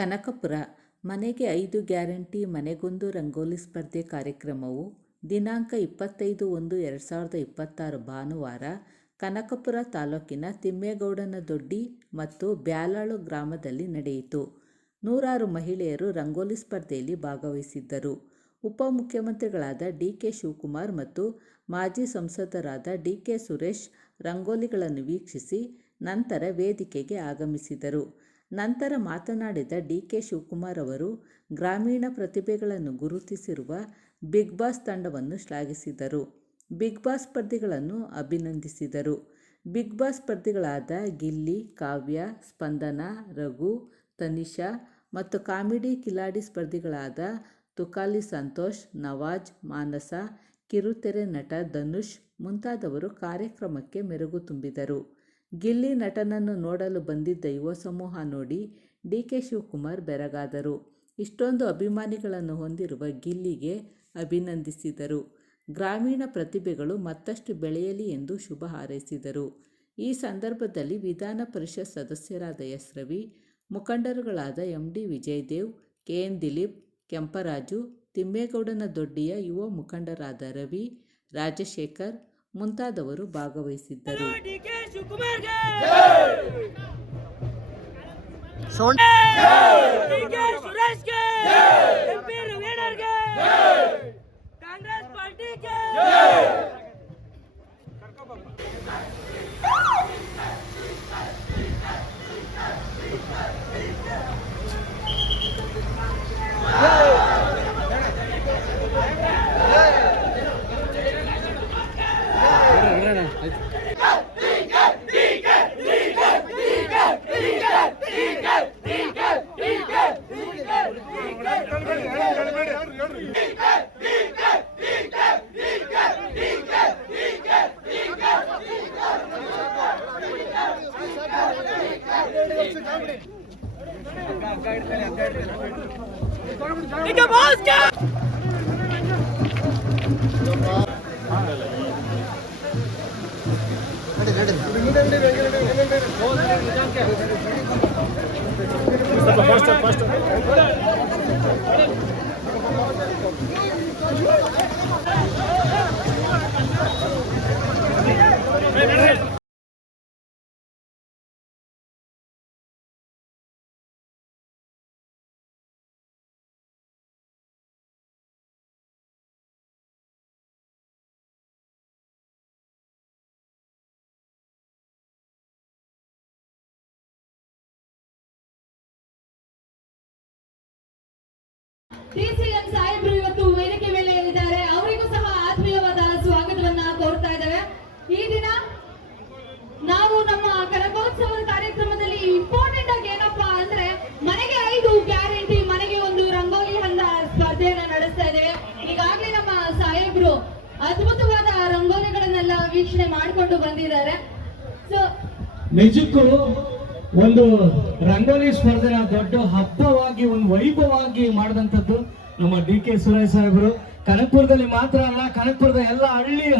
ಕನಕಪುರ ಮನೆಗೆ 5 ಗ್ಯಾರಂಟಿ ಮನೆಗೊಂದು ರಂಗೋಲಿ ಸ್ಪರ್ಧೆ ಕಾರ್ಯಕ್ರಮವು ದಿನಾಂಕ 25/1/2026 ಭಾನುವಾರ ಕನಕಪುರ ತಾಲೂಕಿನ ತಿಮ್ಮೇಗೌಡನದೊಡ್ಡಿ ಮತ್ತು ಬ್ಯಾಲಾಳು ಗ್ರಾಮದಲ್ಲಿ ನಡೆಯಿತು. ನೂರಾರು ಮಹಿಳೆಯರು ರಂಗೋಲಿ ಸ್ಪರ್ಧೆಯಲ್ಲಿ ಭಾಗವಹಿಸಿದ್ದರು. ಉಪಮುಖ್ಯಮಂತ್ರಿಗಳಾದ ಡಿ.ಕೆ. ಶಿವಕುಮಾರ್ ಮತ್ತು ಮಾಜಿ ಸಂಸದರಾದ ಡಿ.ಕೆ. ಸುರೇಶ್ ರಂಗೋಲಿಗಳನ್ನು ವೀಕ್ಷಿಸಿ ನಂತರ ವೇದಿಕೆಗೆ ಆಗಮಿಸಿದರು. ನಂತರ ಮಾತನಾಡಿದ ಡಿ.ಕೆ. ಶಿವಕುಮಾರ್ ಅವರು ಗ್ರಾಮೀಣ ಪ್ರತಿಭೆಗಳನ್ನು ಗುರುತಿಸಿರುವ ಬಿಗ್ ಬಾಸ್ ತಂಡವನ್ನು ಶ್ಲಾಘಿಸಿದರು. ಬಿಗ್ ಬಾಸ್ ಸ್ಪರ್ಧಿಗಳನ್ನು ಅಭಿನಂದಿಸಿದರು. ಬಿಗ್ ಬಾಸ್ ಸ್ಪರ್ಧಿಗಳಾದ ಗಿಲ್ಲಿ, ಕಾವ್ಯ, ಸ್ಪಂದನ, ರಘು, ತನಿಷಾ ಮತ್ತು ಕಾಮಿಡಿ ಕಿಲಾಡಿ ಸ್ಪರ್ಧಿಗಳಾದ ತುಕಾಲಿ ಸಂತೋಷ್, ನವಾಜ್, ಮಾನಸ, ಕಿರುತೆರೆ ನಟ ಧನುಷ್ ಮುಂತಾದವರು ಕಾರ್ಯಕ್ರಮಕ್ಕೆ ಮೆರುಗು ತುಂಬಿದರು. ಗಿಲ್ಲಿ ನಟನನ್ನು ನೋಡಲು ಬಂದಿದ್ದ ಯುವ ಸಮೂಹ ನೋಡಿ ಡಿ.ಕೆ. ಶಿವಕುಮಾರ್ ಬೆರಗಾದರು. ಇಷ್ಟೊಂದು ಅಭಿಮಾನಿಗಳನ್ನು ಹೊಂದಿರುವ ಗಿಲ್ಲಿಗೆ ಅಭಿನಂದಿಸಿದರು. ಗ್ರಾಮೀಣ ಪ್ರತಿಭೆಗಳು ಮತ್ತಷ್ಟು ಬೆಳೆಯಲಿ ಎಂದು ಶುಭ ಹಾರೈಸಿದರು. ಈ ಸಂದರ್ಭದಲ್ಲಿ ವಿಧಾನ ಪರಿಷತ್ ಸದಸ್ಯರಾದ ಎಸ್. ರವಿ, ಮುಖಂಡರುಗಳಾದ ಎಂ.ಡಿ. ವಿಜಯದೇವ್, ಕೆ.ಎನ್. ದಿಲೀಪ್, ಕೆಂಪರಾಜು, ತಿಮ್ಮೇಗೌಡನದೊಡ್ಡಿಯ ಯುವ ಮುಖಂಡರಾದ ರವಿ, ರಾಜಶೇಖರ್ ಮುಂತಾದವರು ಭಾಗವಹಿಸಿದ್ದರು. ಡಿಸಿಎಂ ಸಾಹೇಬ್ರು ಇವತ್ತು ವೇದಿಕೆ ಮೇಲೆ ಇದ್ದಾರೆ. ಅವರಿಗೂ ಸಹ ಆತ್ಮೀಯವಾದ ಸ್ವಾಗತವನ್ನ ಕೋರ್ತಾ ಇದ್ದೇವೆ. ಈ ದಿನ ನಾವು ನಮ್ಮ ಕನಕೋತ್ಸವದ ಕಾರ್ಯಕ್ರಮದಲ್ಲಿ ಇಂಪಾರ್ಟೆಂಟ್ ಆಗಿ ಏನಪ್ಪಾ ಅಂದ್ರೆ ಮನೆಗೆ 5 ಗ್ಯಾರಂಟಿ ಮನೆಗೆ ಒಂದು ರಂಗೋಲಿ ಹಂದ ಸ್ಪರ್ಧೆಯನ್ನ ನಡೆಸ್ತಾ ಇದ್ದೇವೆ. ಈಗಾಗಲೇ ನಮ್ಮ ಸಾಹೇಬ್ರು ಅದ್ಭುತವಾದ ರಂಗೋಲಿಗಳನ್ನೆಲ್ಲ ವೀಕ್ಷಣೆ ಮಾಡಿಕೊಂಡು ಬಂದಿದ್ದಾರೆ. ಸೊ ನಿಜಕ್ಕೂ ಒಂದು ರಂಗೋಲಿ ಸ್ಪರ್ಧೆನ ದೊಡ್ಡ ಹಬ್ಬವಾಗಿ ಒಂದು ವೈಭವವಾಗಿ ಮಾಡಿದಂಥದ್ದು ನಮ್ಮ ಡಿ.ಕೆ. ಸುರೇಶ್ ಸಾಹೇಬರು. ಕನಕಪುರದಲ್ಲಿ ಮಾತ್ರ ಅಲ್ಲ, ಕನಕಪುರದ ಎಲ್ಲ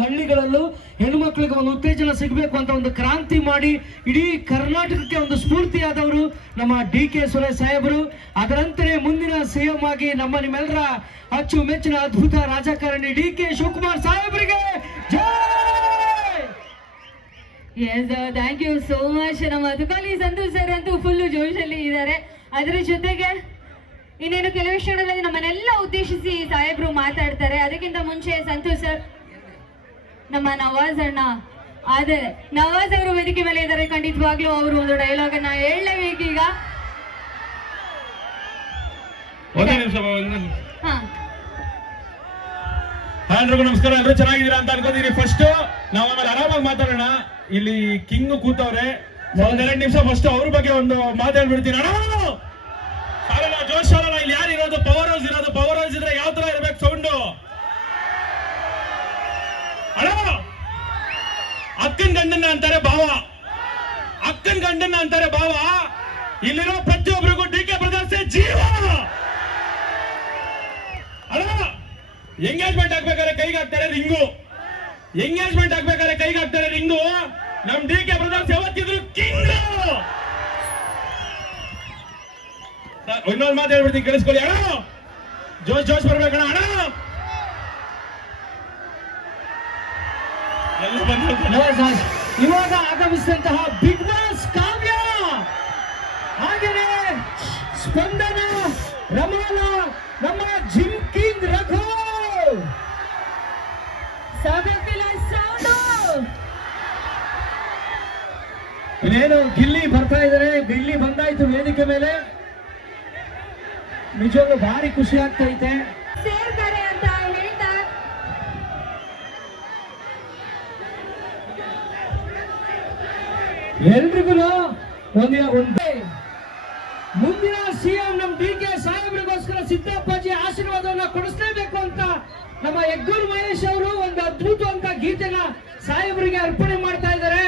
ಹಳ್ಳಿಗಳಲ್ಲೂ ಹೆಣ್ಮಕ್ಳಿಗೆ ಒಂದು ಉತ್ತೇಜನ ಸಿಗಬೇಕು ಅಂತ ಒಂದು ಕ್ರಾಂತಿ ಮಾಡಿ ಇಡೀ ಕರ್ನಾಟಕಕ್ಕೆ ಒಂದು ಸ್ಫೂರ್ತಿಯಾದವರು ನಮ್ಮ ಡಿ.ಕೆ. ಸುರೇಶ್ ಸಾಹೇಬರು. ಅದರಂತೆಯೇ ಮುಂದಿನ ಸಿಎಂ ಆಗಿ ನಿಮ್ಮೆಲ್ಲರ ಅಚ್ಚುಮೆಚ್ಚಿನ ಅದ್ಭುತ ರಾಜಕಾರಣಿ ಡಿ.ಕೆ. ಶಿವಕುಮಾರ್ ಸಾಹೇಬರಿಗೆ ಜೈ. Yes, thank you so much. ನಮ್ಮ ತುಕಾಲಿ ಸಂತೋಷ್ ಸರ್ ಅಂತೂ ಫುಲ್ ಜೋಶಲ್ಲಿ ಇದ್ದಾರೆ. ಅದರ ಜೊತೆಗೆ ಇನ್ನೇನು ಕೆಲವು ಕ್ಷಣದಲ್ಲಿ ನಮ್ಮನ್ನೆಲ್ಲ ಉದ್ದೇಶಿಸಿ ಸಾಹೇಬ್ರು ಮಾತಾಡ್ತಾರೆ. ಅದಕ್ಕಿಂತ ಮುಂಚೆ ಸಂತೋಷ್ ಸರ್, ನಮ್ಮ ನವಾಜ್ ಅಣ್ಣ, ಆದರೆ ನವಾಜ್ ಅವರು ವೇದಿಕೆ ಮೇಲೆ ಇದ್ದಾರೆ. ಖಂಡಿತವಾಗ್ಲೂ ಅವರು ಒಂದು ಡೈಲಾಗ್ ಅನ್ನ ಹೇಳಲೇಬೇಕು ಈಗ. ಎಲ್ರಿಗೂ ನಮಸ್ಕಾರ. ಎಲ್ಲರೂ ಚೆನ್ನಾಗಿದ್ದೀರಾ ಅಂತ ಅನ್ಕೋತೀರಿ. ಫಸ್ಟ್ ನಾವು ಆಮೇಲೆ ಆರಾಮಾಗಿ ಮಾತಾಡೋಣ. ಇಲ್ಲಿ ಕಿಂಗ್ ಕೂತವ್ರೆ, ಒಂದೆರಡು ನಿಮಿಷ ಫಸ್ಟ್ ಅವ್ರ ಬಗ್ಗೆ ಒಂದು ಮಾತಾಡ್ಬಿಡ್ತೀನಿ. ಅಣ್ಣ ಜೋಶ್ ಅಲ್ಲ, ಇಲ್ಲಿ ಯಾರು ಇರೋದು? ಪವರ್ ಹೌಸ್ ಇರೋದು. ಪವರ್ ಹೌಸ್ ಇದ್ರೆ ಯಾವ ತರ ಇರ್ಬೇಕು ಸೌಂಡು? ಅಣ್ಣ, ಅಕ್ಕನ ಗಂಡನ್ನ ಅಂತಾರೆ ಭಾವ, ಅಕ್ಕನ ಗಂಡನ್ನ ಅಂತಾರೆ ಭಾವ. ಇಲ್ಲಿರೋ ಪ್ರತಿಯೊಬ್ಬರಿಗೂ ಡಿ.ಕೆ. ಬ್ರದರ್ಸ್ ಜೀವ. ಅಣ್ಣ, ಎಂಗೇಜ್ಮೆಂಟ್ ಆಗ್ಬೇಕಾದ್ರೆ ಕೈಗೆ ಹಾಕ್ತಾರೆ ರಿಂಗು. ಎಂಗೇಜ್ಮೆಂಟ್ ಆಗ್ಬೇಕಾದ್ರೆ ಕೈಗೆ ಹಾಕ್ತಾರೆ ರಿಂಗು. ನಮ್ ಡಿ.ಕೆ. Brothers ಯಾವತ್ತಿದ್ರು king. ಇನ್ನೊಂದು ಮಾತು ಹೇಳ್ಬಿಡ್ತೀನಿ ಕೇಳಿಸ್ಕೊಳ್ಳಿ ಅಣ್ಣ. ಜೋಶ್ ಬರ್ಬೇಕಣ್ಣ ಅಣ್ಣ. ಎಲ್ಲ ಬಂದ ಇವಾಗ ಆಗಮಿಸಿದಂತಹ ಬಿಗ್ ಬಾಸ್ ಕಾವ್ಯ, ಹಾಗೆಯೇ ಸ್ಪಂದನ, ರಮಾಲ, ನಮ್ಮ ಜಿಮ್ ಕಿಂಗ್ ರಘು, ಇನ್ನೇನು ಗಿಲ್ಲಿ ಬರ್ತಾ ಇದ್ದಾರೆ. ಗಿಲ್ಲಿ ಬಂದಾಯ್ತು ವೇದಿಕೆ ಮೇಲೆ. ನಿಜವಾಗ್ಲೂ ಭಾರಿ ಖುಷಿ ಆಗ್ತೈತೆ. ಸೇರ್ತಾರೆ ಅಂತ ಹೇಳ್ತಾ ಎಲ್ರಿಗೂ ಒಂದೇ ಮುಂದಿನ ಸಿಎಂ ನಮ್ ಡಿ.ಕೆ. ಸಾಹೇಬ್ರಿಗೋಸ್ಕರ ಸಿದ್ದಪ್ಪಾಜಿ ಆಶೀರ್ವಾದವನ್ನ ಕೊಡಿಸ್ಲೇಬೇಕು ಅಂತ ನಮ್ಮ ಯಗ್ಗೂರು ಮಹೇಶ್ ಅವರು ಒಂದು ಅದ್ಭುತವಂತ ಗೀತೆನ ಸಾಹೇಬರಿಗೆ ಅರ್ಪಣೆ ಮಾಡ್ತಾ ಇದ್ದಾರೆ.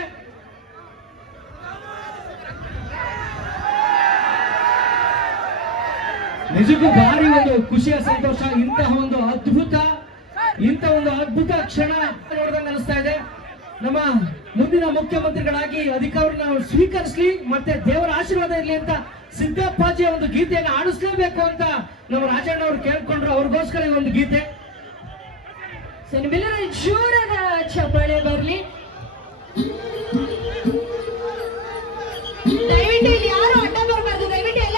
ನಿಜಕ್ಕೂ ಭಾರಿ ಒಂದು ಖುಷಿಯ ಸಂತೋಷ. ಇಂತಹ ಒಂದು ಅದ್ಭುತ ಕ್ಷಣ ನೋಡಿದಂಗೆ ಅನಿಸ್ತಾ ಇದೆ. ನಮ್ಮ ಮುಂದಿನ ಮುಖ್ಯಮಂತ್ರಿಗಳಾಗಿ ಅಧಿಕಾರವನ್ನು ಸ್ವೀಕರಿಸಲಿ, ಮತ್ತೆ ದೇವರ ಆಶೀರ್ವಾದ ಇರಲಿ ಅಂತ ಸಿದ್ದಪ್ಪಾಜಿ ಒಂದು ಗೀತೆಯನ್ನು ಆಡಿಸ್ಲೇಬೇಕು ಅಂತ ನಮ್ಮ ರಾಜಣ್ಣ ಅವರು ಕೇಳ್ಕೊಂಡ್ರು. ಅವ್ರಿಗೋಸ್ಕರ ಈ ಒಂದು ಗೀತೆ. ನಿಮ್ಮೆಲ್ಲರ ಜೋರಾದ ಚಪ್ಪಾಳೆ ಬರ್ಲಿ. ದಯವಿಟ್ಟು ಇಲ್ಲಿ ಯಾರು ಅಡ್ಡ ಬರಬಾರ್ದು. ದಯವಿಟ್ಟು ಎಲ್ಲ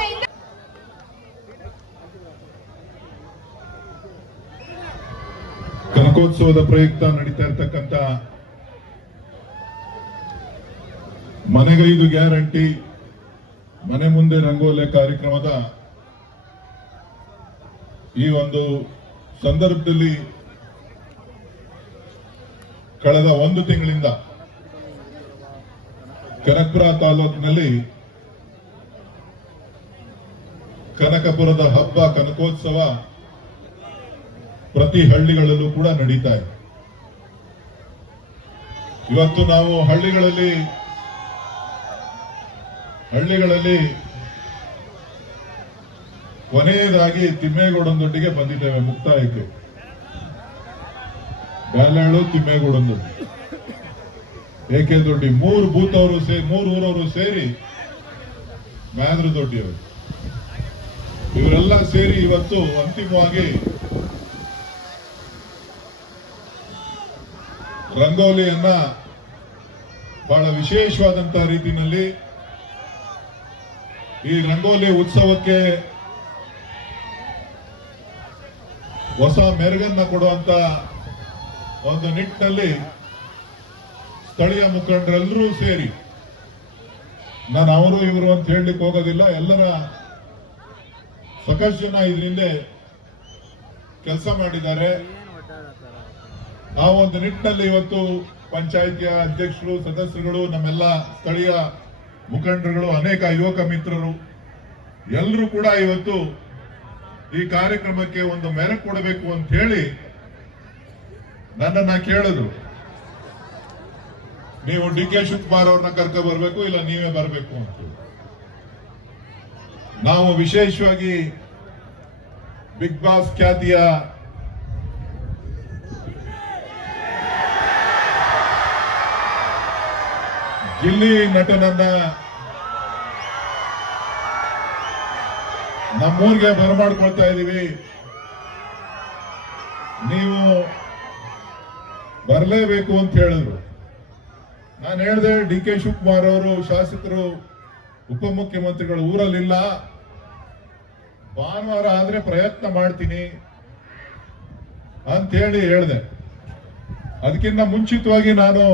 ಕನಕೋತ್ಸವದ ಪ್ರಯುಕ್ತ ನಡೀತಾ ಇರ್ತಕ್ಕಂಥ ಮನೆಗೈದು ಗ್ಯಾರಂಟಿ ಮನೆ ಮುಂದೆ ರಂಗೋಲೆ ಕಾರ್ಯಕ್ರಮದ ಈ ಒಂದು ಸಂದರ್ಭದಲ್ಲಿ ಕಳೆದ ಒಂದು ತಿಂಗಳಿಂದ ಕನಕಪುರ ತಾಲೂಕಿನಲ್ಲಿ ಕನಕಪುರದ ಹಬ್ಬ ಕನಕೋತ್ಸವ ಪ್ರತಿ ಹಳ್ಳಿಗಳಲ್ಲೂ ಕೂಡ ನಡೀತಾ ಇದೆ. ಇವತ್ತು ನಾವು ಹಳ್ಳಿಗಳಲ್ಲಿ ಕೊನೆಯದಾಗಿ ತಿಮ್ಮೇಗೌಡನದೊಟ್ಟಿಗೆ ಬಂದಿದ್ದೇವೆ ಮುಕ್ತಾಯಕ್ಕೆ. ಬ್ಯಾಲಹಳ್ಳಿ, ತಿಮ್ಮೇಗೌಡನದೊಡ್ಡಿ, ಏಕೆ ದೊಡ್ಡಿ, ಮೂರು ಊರವರು ಸೇರಿ ಮ್ಯಾದ್ರ ದೊಡ್ಡಿಯವರು ಇವರೆಲ್ಲ ಸೇರಿ ಇವತ್ತು ಅಂತಿಮವಾಗಿ ರಂಗೋಲಿಯನ್ನ ಬಹಳ ವಿಶೇಷವಾದಂತಹ ರೀತಿಯಲ್ಲಿ ಈ ರಂಗೋಲಿ ಉತ್ಸವಕ್ಕೆ ಹೊಸ ಮೆರುಗನ್ನ ಕೊಡುವಂತ ಒಂದು ನಿಟ್ಟಿನಲ್ಲಿ ಸ್ಥಳೀಯ ಮುಖಂಡರೆಲ್ಲರೂ ಸೇರಿ, ನಾನು ಅವರು ಇವರು ಅಂತ ಹೇಳಲಿಕ್ಕೆ ಹೋಗೋದಿಲ್ಲ, ಎಲ್ಲರ ಸಾಕಷ್ಟು ಜನ ಇದರಿಂದ ಕೆಲಸ ಮಾಡಿದ್ದಾರೆ. ಆ ಒಂದು ನಿಟ್ಟಿನಲ್ಲಿ ಇವತ್ತು ಪಂಚಾಯಿತಿಯ ಅಧ್ಯಕ್ಷರು, ಸದಸ್ಯರುಗಳು, ನಮ್ಮೆಲ್ಲ ಸ್ಥಳೀಯ ಮುಖಂಡರುಗಳು, ಅನೇಕ ಯುವಕ ಮಿತ್ರರು ಎಲ್ಲರೂ ಕೂಡ ಇವತ್ತು ಈ ಕಾರ್ಯಕ್ರಮಕ್ಕೆ ಒಂದು ಮೆರುಗು ಕೊಡಬೇಕು ಅಂತ ಹೇಳಿ ನನ್ನನ್ನ ಕೇಳಿದ್ರು. ನೀವು ಡಿ.ಕೆ. ಶಿವಕುಮಾರ್ ಅವ್ರನ್ನ ಕರ್ಕ ಬರಬೇಕು, ಇಲ್ಲ ನೀವೇ ಬರಬೇಕು ಅಂತ. ನಾವು ವಿಶೇಷವಾಗಿ ಬಿಗ್ ಬಾಸ್ ಖ್ಯಾತಿಯ ಗಿಲ್ಲಿ ನಟನನ್ನ ನಮ್ಮೂರಿಗೆ ಬರಮಾಡ್ಕೊಳ್ತಾ ಇದ್ದೀವಿ, ನೀವು ಬರಲೇಬೇಕು ಅಂತ ಹೇಳಿದ್ರು. ನಾನು ಹೇಳಿದೆ, ಡಿ.ಕೆ. ಶಿವಕುಮಾರ್ ಅವರು ಶಾಸಕರು, ಉಪಮುಖ್ಯಮಂತ್ರಿಗಳು ಊರಲ್ಲಿಲ್ಲ, ಭಾನುವಾರ ಆದ್ರೆ ಪ್ರಯತ್ನ ಮಾಡ್ತೀನಿ ಅಂತ ಹೇಳಿದೆ. ಅದಕ್ಕಿಂತ ಮುಂಚಿತವಾಗಿ ನಾನು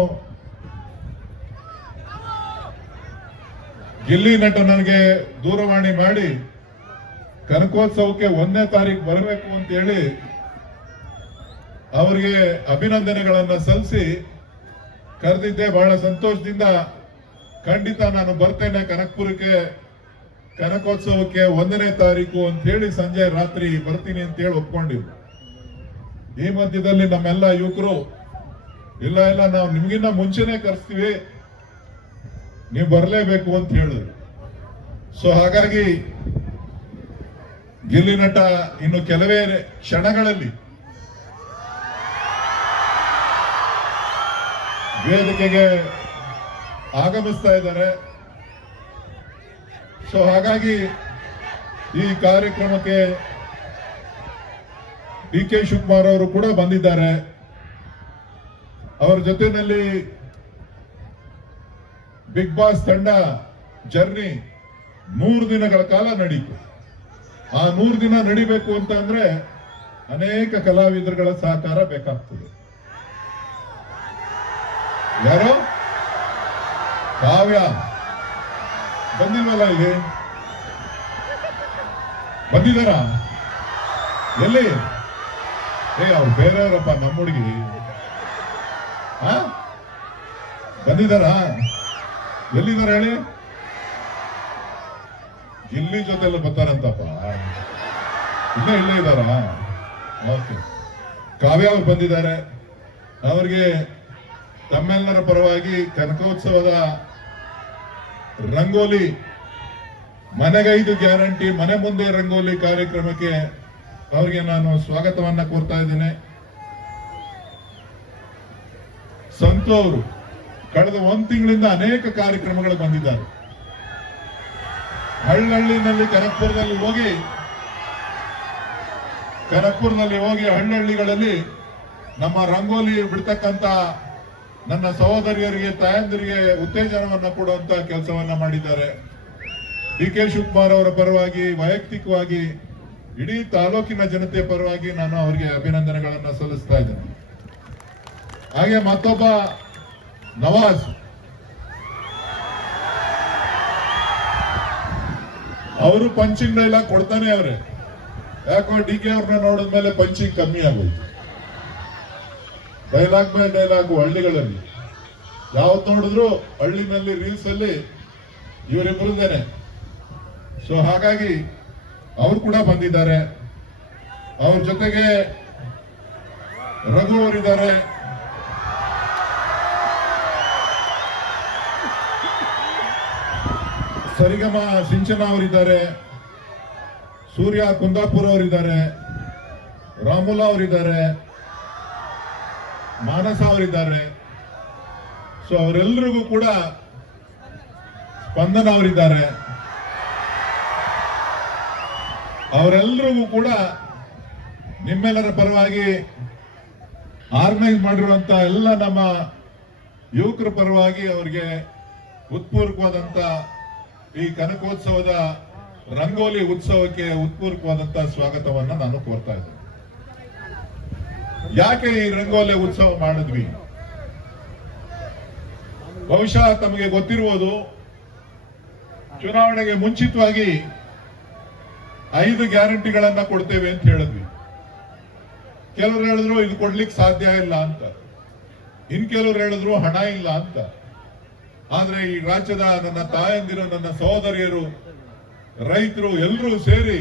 ಗಿಲ್ಲಿ ನಟ ನನಗೆ ದೂರವಾಣಿ ಮಾಡಿ ಕನಕೋತ್ಸವಕ್ಕೆ 1ನೇ ತಾರೀಕು ಬರಬೇಕು ಅಂತ ಹೇಳಿ ಅವರಿಗೆ ಅಭಿನಂದನೆಗಳನ್ನ ಸಲ್ಲಿಸಿ ಕರೆದಿದ್ದೆ. ಬಹಳ ಸಂತೋಷದಿಂದ ಖಂಡಿತ ನಾನು ಬರ್ತೇನೆ ಕನಕಪುರಕ್ಕೆ, ಕನಕೋತ್ಸವಕ್ಕೆ 1ನೇ ತಾರೀಕು ಅಂತ ಹೇಳಿ ಸಂಜೆ ರಾತ್ರಿ ಬರ್ತೀನಿ ಅಂತ ಹೇಳಿ ಒಪ್ಕೊಂಡಿದ್ರು. ಈ ಮಧ್ಯದಲ್ಲಿ ನಮ್ಮೆಲ್ಲ ಯುವಕರು ಇಲ್ಲ ನಾವು ನಿಮ್ಗಿನ್ನ ಮುಂಚೆನೆ ಕರೆಸ್ತೀವಿ, ನೀವು ಬರಲೇಬೇಕು ಅಂತ ಹೇಳಿದ್ರು. ಸೊ ಹಾಗಾಗಿ ಗಿಲ್ಲಿ ನಟ ಇನ್ನು ಕೆಲವೇ ಕ್ಷಣಗಳಲ್ಲಿ ವೇದಿಕೆಗೆ ಆಗಮಿಸ್ತಾ ಇದ್ದಾರೆ. ಸೊ ಹಾಗಾಗಿ ಈ ಕಾರ್ಯಕ್ರಮಕ್ಕೆ ಡಿ ಕೆ ಶಿವಕುಮಾರ್ ಅವರು ಕೂಡ ಬಂದಿದ್ದಾರೆ. ಅವರ ಜೊತೆಯಲ್ಲಿ ಬಿಗ್ ಬಾಸ್ ತಂಡ ಜರ್ನಿ 100 ದಿನಗಳ ಕಾಲ ನಡೀತು. ಆ 100 ದಿನ ನಡಿಬೇಕು ಅಂತ ಅಂದ್ರೆ ಅನೇಕ ಕಲಾವಿದರುಗಳ ಸಹಕಾರ ಬೇಕಾಗ್ತದೆ. ಯಾರೋ ಕಾವ್ಯ ಬಂದಿಲ್ವಲ್ಲ, ಇಲ್ಲಿ ಬಂದಿದಾರ? ಎಲ್ಲಿ? ಅವ್ರು ಬೇರೆಯವರಪ್ಪ, ನಮ್ಮ ಹುಡುಗಿ ಬಂದಿದಾರ? ಎಲ್ಲಿದಾರ ಹೇಳಿ? ಗಿಲ್ಲಿ ಜೊತೆಲ್ಲ ಬರ್ತಾರಂತಪ್ಪ. ಇಲ್ಲೇ ಇದ್ದಾರ? ಓಕೆ. ಕಾವ್ಯ ಅವ್ರು ಬಂದಿದ್ದಾರೆ. ಅವರಿಗೆ ತಮ್ಮೆಲ್ಲರ ಪರವಾಗಿ ಕನಕೋತ್ಸವದ ರಂಗೋಲಿ ಮನೆಗೈದು ಗ್ಯಾರಂಟಿ ಮನೆ ಮುಂದೆ ರಂಗೋಲಿ ಕಾರ್ಯಕ್ರಮಕ್ಕೆ ಅವರಿಗೆ ನಾನು ಸ್ವಾಗತವನ್ನ ಕೋರ್ತಾ ಇದ್ದೇನೆ. ಸಂತು ಅವರು ಕಳೆದ 1 ತಿಂಗಳಿಂದ ಅನೇಕ ಕಾರ್ಯಕ್ರಮಗಳು ಬಂದಿದ್ದಾರೆ. ಹಳ್ಳಹಳ್ಳಿನಲ್ಲಿ ಕನಕಪುರದಲ್ಲಿ ಹೋಗಿ ಹಳ್ಳಹಳ್ಳಿಗಳಲ್ಲಿ ನಮ್ಮ ರಂಗೋಲಿ ಬಿಡ್ತಕ್ಕಂತ ನನ್ನ ಸಹೋದರಿಯರಿಗೆ, ತಾಯಂದಿರಿಗೆ ಉತ್ತೇಜನವನ್ನ ಕೊಡುವಂತ ಕೆಲಸವನ್ನ ಮಾಡಿದ್ದಾರೆ. ಡಿ ಕೆ ಶಿವಕುಮಾರ್ ಅವರ ಪರವಾಗಿ, ವೈಯಕ್ತಿಕವಾಗಿ ಇಡೀ ತಾಲೂಕಿನ ಜನತೆಯ ಪರವಾಗಿ ನಾನು ಅವರಿಗೆ ಅಭಿನಂದನೆಗಳನ್ನ ಸಲ್ಲಿಸ್ತಾ ಇದ್ದೇನೆ. ಹಾಗೆ ಮತ್ತೊಬ್ಬ ನವಾಜ್, ಅವರು ಪಂಚಿಂಗ್ ಡೈಲಾಗ್ ಕೊಡ್ತಾನೆ ಅವ್ರೆ. ಯಾಕೋ ಡಿ ಕೆ ಅವ್ರನ್ನ ನೋಡಿದ್ಮೇಲೆ ಪಂಚಿಂಗ್ ಕಮ್ಮಿ ಆಗೋಯ್ತು. ಡೈಲಾಗ್ ಮೇಲೆ ಡೈಲಾಗು ಹಳ್ಳಿಗಳಲ್ಲಿ ಯಾವತ್ತು ನೋಡಿದ್ರು ಹಳ್ಳಿನಲ್ಲಿ ರೀಲ್ಸ್ ಅಲ್ಲಿ ಇವರಿಬ್ಬರದೇನೆ. ಸೊ ಹಾಗಾಗಿ ಅವರು ಕೂಡ ಬಂದಿದ್ದಾರೆ. ಅವ್ರ ಜೊತೆಗೆ ರಘು ಅವರಿದ್ದಾರೆ. ಸರಿಗಮ ಸಿಂಚನ ಅವರಿದ್ದಾರೆ. ಸೂರ್ಯ ಕುಂದಾಪುರ ಅವರಿದ್ದಾರೆ. ರಾಮುಲಾ ಅವರಿದ್ದಾರೆ. ಮಾನಸ ಅವರಿದ್ದಾರೆ. ಸೊ ಅವರೆಲ್ಲರಿಗೂ ಕೂಡ ಸ್ಪಂದನ ಅವರಿದ್ದಾರೆ. ಅವರೆಲ್ಲರಿಗೂ ಕೂಡ ನಿಮ್ಮೆಲ್ಲರ ಪರವಾಗಿ ಆರ್ಗನೈಸ್ ಮಾಡಿರುವಂತ ಎಲ್ಲ ನಮ್ಮ ಯುವಕರ ಪರವಾಗಿ ಅವರಿಗೆ ಉತ್ಪೂರ್ವಕವಾದಂತ ಈ ಕನಕೋತ್ಸವದ ರಂಗೋಲಿ ಉತ್ಸವಕ್ಕೆ ಉತ್ಪೂರ್ವಕವಾದಂತ ಸ್ವಾಗತವನ್ನ ನಾನು ಕೋರ್ತಾ ಇದ್ದೇನೆ. ಯಾಕೆ ಈ ರಂಗೋಲಿ ಉತ್ಸವ ಮಾಡಿದ್ವಿ? ಬಹುಶಃ ತಮಗೆ ಗೊತ್ತಿರುವುದು, ಚುನಾವಣೆಗೆ ಮುಂಚಿತವಾಗಿ 5 ಗ್ಯಾರಂಟಿಗಳನ್ನ ಕೊಡ್ತೇವೆ ಅಂತ ಹೇಳಿದ್ವಿ. ಕೆಲವರು ಹೇಳಿದ್ರು ಇದು ಕೊಡ್ಲಿಕ್ಕೆ ಸಾಧ್ಯ ಇಲ್ಲ ಅಂತ, ಇನ್ ಕೆಲವರು ಹೇಳಿದ್ರು ಹಣ ಇಲ್ಲ ಅಂತ. ಆದ್ರೆ ಈ ರಾಜ್ಯದ ನನ್ನ ತಾಯಂದಿರು, ನನ್ನ ಸಹೋದರಿಯರು, ರೈತರು ಎಲ್ಲರೂ ಸೇರಿ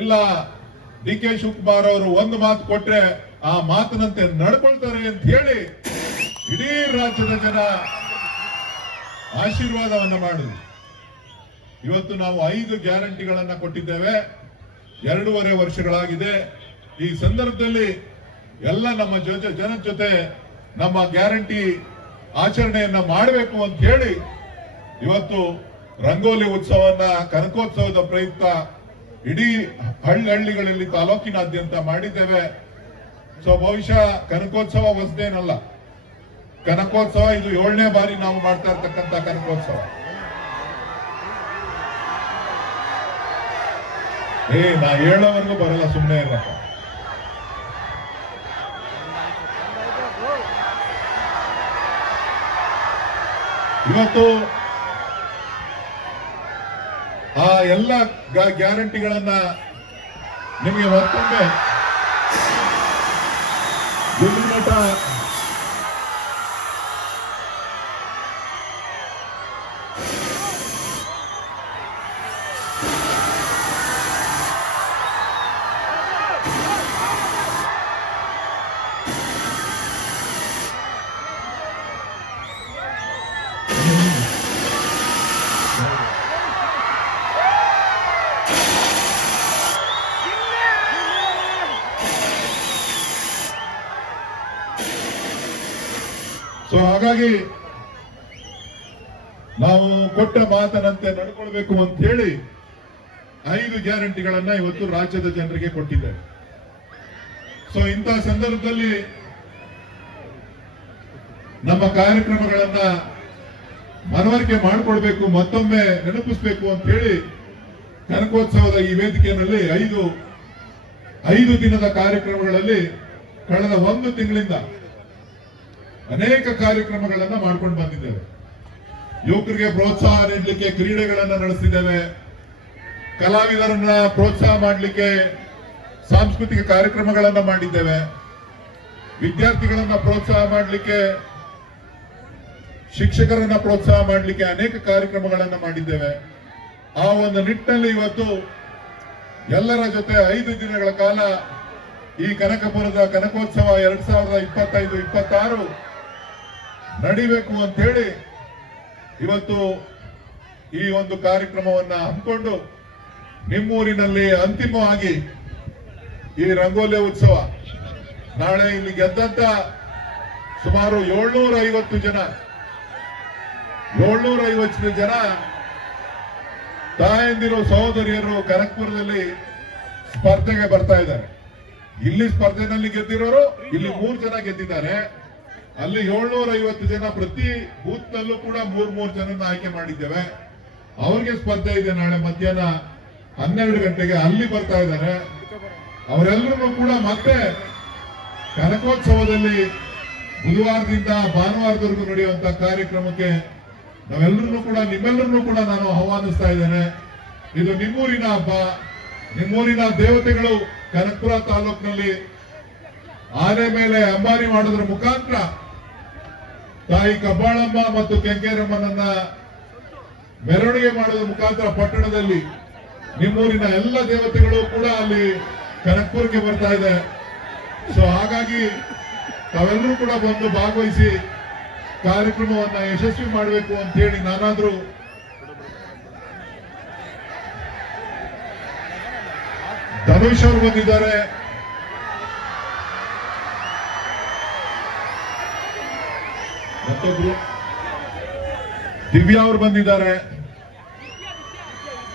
ಇಲ್ಲ, ಡಿ ಕೆ ಶಿವಕುಮಾರ್ ಅವರು ಒಂದು ಮಾತು ಕೊಟ್ರೆ ಆ ಮಾತಿನಂತೆ ನಡ್ಕೊಳ್ತಾರೆ ಅಂತ ಹೇಳಿ ಇಡೀ ರಾಜ್ಯದ ಜನ ಆಶೀರ್ವಾದವನ್ನ ಮಾಡಿದ್ರು. ಇವತ್ತು ನಾವು 5 ಗ್ಯಾರಂಟಿಗಳನ್ನ ಕೊಟ್ಟಿದ್ದೇವೆ. 2.5 ವರ್ಷಗಳಾಗಿದೆ. ಈ ಸಂದರ್ಭದಲ್ಲಿ ಎಲ್ಲ ನಮ್ಮ ಜನದ ಜೊತೆ ನಮ್ಮ ಗ್ಯಾರಂಟಿ ಆಚರಣೆಯನ್ನ ಮಾಡಬೇಕು ಅಂತ ಹೇಳಿ ಇವತ್ತು ರಂಗೋಲಿ ಉತ್ಸವವನ್ನ ಕನಕೋತ್ಸವದ ಪ್ರಯುಕ್ತ ಇಡೀ ಹಳ್ಳಿಗಳಲ್ಲಿ ತಾಲೂಕಿನಾದ್ಯಂತ ಮಾಡಿದ್ದೇವೆ. ಸೊ ಬಹುಶಃ ಕನಕೋತ್ಸವ ಹೊಸದೇನಲ್ಲ. ಕನಕೋತ್ಸವ ಇದು 7ನೇ ಬಾರಿ ನಾವು ಮಾಡ್ತಾ ಇರ್ತಕ್ಕಂಥ ಕನಕೋತ್ಸವ. ನಾ ಹೇಳೋವರೆಗೂ ಬರಲ್ಲ, ಸುಮ್ಮನೆ ಇರಪ್ಪ. ಇವತ್ತು ಆ ಎಲ್ಲ ಗ್ಯಾರಂಟಿಗಳನ್ನ ನಿಮಗೆ ಮತ್ತೊಮ್ಮೆ ಗುರುಮಠ ಸೊ ಹಾಗಾಗಿ ನಾವು ಕೊಟ್ಟ ಮಾತನಂತೆ ನಡ್ಕೊಳ್ಬೇಕು ಅಂತ ಹೇಳಿ 5 ಗ್ಯಾರಂಟಿಗಳನ್ನ ಇವತ್ತು ರಾಜ್ಯದ ಜನರಿಗೆ ಕೊಟ್ಟಿದ್ದೇವೆ. ಸೊ ಇಂತಹ ಸಂದರ್ಭದಲ್ಲಿ ನಮ್ಮ ಕಾರ್ಯಕ್ರಮಗಳನ್ನ ಮನವರಿಕೆ ಮಾಡಿಕೊಡ್ಬೇಕು, ಮತ್ತೊಮ್ಮೆ ನೆನಪಿಸಬೇಕು ಅಂತ ಹೇಳಿ ಕನಕೋತ್ಸವದ ಈ ವೇದಿಕೆಯಲ್ಲಿ 5 ದಿನದ ಕಾರ್ಯಕ್ರಮಗಳಲ್ಲಿ ಕಳೆದ 1 ತಿಂಗಳಿಂದ ಅನೇಕ ಕಾರ್ಯಕ್ರಮಗಳನ್ನ ಮಾಡ್ಕೊಂಡು ಬಂದಿದ್ದೇವೆ. ಯುವಕರಿಗೆ ಪ್ರೋತ್ಸಾಹ ನೀಡಲಿಕ್ಕೆ ಕ್ರೀಡೆಗಳನ್ನ ನಡೆಸಿದ್ದೇವೆ. ಕಲಾವಿದರನ್ನ ಪ್ರೋತ್ಸಾಹ ಮಾಡಲಿಕ್ಕೆ ಸಾಂಸ್ಕೃತಿಕ ಕಾರ್ಯಕ್ರಮಗಳನ್ನ ಮಾಡಿದ್ದೇವೆ. ವಿದ್ಯಾರ್ಥಿಗಳನ್ನ ಪ್ರೋತ್ಸಾಹ ಮಾಡಲಿಕ್ಕೆ, ಶಿಕ್ಷಕರನ್ನ ಪ್ರೋತ್ಸಾಹ ಮಾಡಲಿಕ್ಕೆ ಅನೇಕ ಕಾರ್ಯಕ್ರಮಗಳನ್ನ ಮಾಡಿದ್ದೇವೆ. ಆ ಒಂದು ನಿಟ್ಟಿನಲ್ಲಿ ಇವತ್ತು ಎಲ್ಲರ ಜೊತೆ 5 ದಿನಗಳ ಕಾಲ ಈ ಕನಕಪುರದ ಕನಕೋತ್ಸವ 2025-26 ನಡಿಬೇಕು ಅಂತ ಹೇಳಿ ಇವತ್ತು ಈ ಒಂದು ಕಾರ್ಯಕ್ರಮವನ್ನ ಹಮ್ಮಿಕೊಂಡು ನಿಮ್ಮೂರಿನಲ್ಲಿ ಅಂತಿಮವಾಗಿ ಈ ರಂಗೋಲಿ ಉತ್ಸವ ನಾಳೆ ಇಲ್ಲಿ ಗೆದ್ದಂತ ಸುಮಾರು 750 ಜನ ತಾಯಂದಿರು, ಸಹೋದರಿಯರು ಕನಕಪುರದಲ್ಲಿ ಸ್ಪರ್ಧೆಗೆ ಬರ್ತಾ ಇದ್ದಾರೆ. ಇಲ್ಲಿ ಸ್ಪರ್ಧೆನಲ್ಲಿ ಗೆದ್ದಿರೋರು ಇಲ್ಲಿ 3 ಜನ ಗೆದ್ದಿದ್ದಾರೆ. ಅಲ್ಲಿ 750 ಜನ, ಪ್ರತಿ ಬೂತ್ ನಲ್ಲೂ ಕೂಡ 3 ಜನನ್ನ ಆಯ್ಕೆ ಮಾಡಿದ್ದೇವೆ. ಅವ್ರಿಗೆ ಸ್ಪರ್ಧೆ ಇದೆ ನಾಳೆ ಮಧ್ಯಾಹ್ನ 12 ಗಂಟೆಗೆ, ಅಲ್ಲಿ ಬರ್ತಾ ಇದ್ದಾರೆ. ಅವರೆಲ್ಲರೂ ಕೂಡ ಮತ್ತೆ ಕನಕೋತ್ಸವದಲ್ಲಿ ಬುಧವಾರದಿಂದ ಭಾನುವಾರದವರೆಗೂ ನಡೆಯುವಂತ ಕಾರ್ಯಕ್ರಮಕ್ಕೆ ನಾವೆಲ್ಲರೂ ಕೂಡ, ನಿಮ್ಮೆಲ್ಲರನ್ನೂ ಕೂಡ ನಾನು ಆಹ್ವಾನಿಸ್ತಾ ಇದ್ದೇನೆ. ಇದು ನಿಮ್ಮೂರಿನ ಹಬ್ಬ, ನಿಮ್ಮೂರಿನ ದೇವತೆಗಳು ಕನಕಪುರ ತಾಲೂಕಿನಲ್ಲಿ ಆನೆ ಮೇಲೆ ಅಂಬಾರಿ ಮಾಡೋದ್ರ ಮುಖಾಂತರ ತಾಯಿ ಕಬ್ಬಾಳಮ್ಮ ಮತ್ತು ಕೆಂಕೇರಮ್ಮನನ್ನ ಮೆರವಣಿಗೆ ಮಾಡೋದ್ರ ಮುಖಾಂತರ ಪಟ್ಟಣದಲ್ಲಿ ನಿಮ್ಮೂರಿನ ಎಲ್ಲ ದೇವತೆಗಳು ಕೂಡ ಅಲ್ಲಿ ಕನಕಪುರಕ್ಕೆ ಬರ್ತಾ ಇದೆ. ಸೊ ಹಾಗಾಗಿ ತಾವೆಲ್ಲರೂ ಕೂಡ ಬಂದು ಭಾಗವಹಿಸಿ ಕಾರ್ಯಕ್ರಮವನ್ನ ಯಶಸ್ವಿ ಮಾಡಬೇಕು ಅಂತ ಹೇಳಿ ನಾನಾದ್ರೂ ಧನುಷ್ ಅವರು ಬಂದಿದ್ದಾರೆ, ಮತ್ತೊಬ್ರು ದಿವ್ಯಾ ಅವರು ಬಂದಿದ್ದಾರೆ,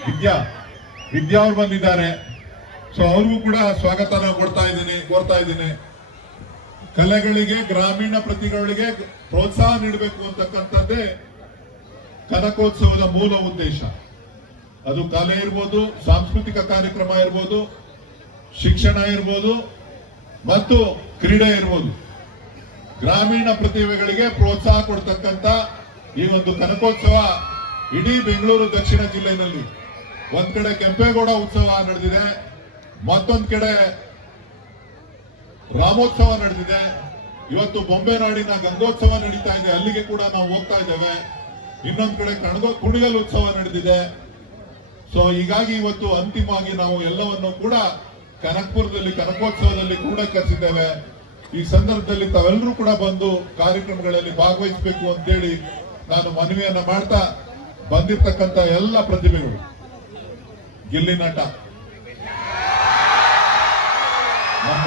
ವಿದ್ಯಾ ಅವರು ಬಂದಿದ್ದಾರೆ. ಸೊ ಅವ್ರಿಗೂ ಕೂಡ ಸ್ವಾಗತನ ಕೋರ್ತಾ ಇದ್ದೀನಿ. ಕಲೆಗಳಿಗೆ, ಗ್ರಾಮೀಣ ಪ್ರತಿಭೆಗಳಿಗೆ ಪ್ರೋತ್ಸಾಹ ನೀಡಬೇಕು ಅಂತಕ್ಕಂಥದ್ದೇ ಕನಕೋತ್ಸವದ ಮೂಲ ಉದ್ದೇಶ. ಅದು ಕಲೆ ಇರ್ಬೋದು, ಸಾಂಸ್ಕೃತಿಕ ಕಾರ್ಯಕ್ರಮ ಇರ್ಬೋದು, ಶಿಕ್ಷಣ ಇರ್ಬೋದು ಮತ್ತು ಕ್ರೀಡೆ ಇರ್ಬೋದು. ಗ್ರಾಮೀಣ ಪ್ರತಿಭೆಗಳಿಗೆ ಪ್ರೋತ್ಸಾಹ ಕೊಡ್ತಕ್ಕಂಥ ಈ ಒಂದು ಕನಕೋತ್ಸವ ಇಡೀ ಬೆಂಗಳೂರು ದಕ್ಷಿಣ ಜಿಲ್ಲೆಯಲ್ಲಿ ಒಂದ್ ಕಡೆ ಕೆಂಪೇಗೌಡ ಉತ್ಸವ ನಡೆದಿದೆ, ಮತ್ತೊಂದ್ ಕಡೆ ರಾಮೋತ್ಸವ ನಡೆದಿದೆ, ಇವತ್ತು ಬೊಂಬೆ ನಾಡಿನ ಗಂಗೋತ್ಸವ ನಡೀತಾ ಇದೆ, ಅಲ್ಲಿಗೆ ಕೂಡ ನಾವು ಹೋಗ್ತಾ ಇದ್ದೇವೆ. ಇನ್ನೊಂದ್ ಕಡೆ ಕುಣಿಗಲ್ ಉತ್ಸವ ನಡೆದಿದೆ. ಸೊ ಹೀಗಾಗಿ ಇವತ್ತು ಅಂತಿಮವಾಗಿ ನಾವು ಎಲ್ಲವನ್ನು ಕೂಡ ಕನಕಪುರದಲ್ಲಿ ಕನಕೋತ್ಸವದಲ್ಲಿ ಕೂಡ ಕರೆಸಿದ್ದೇವೆ. ಈ ಸಂದರ್ಭದಲ್ಲಿ ತಾವೆಲ್ಲರೂ ಕೂಡ ಬಂದು ಕಾರ್ಯಕ್ರಮಗಳಲ್ಲಿ ಭಾಗವಹಿಸಬೇಕು ಅಂತೇಳಿ ನಾನು ಮನವಿಯನ್ನ ಮಾಡ್ತಾ, ಬಂದಿರತಕ್ಕಂತ ಎಲ್ಲ ಪ್ರತಿಭೆಗಳು, ಗಿಲ್ಲಿ ನಟ ನಮ್ಮ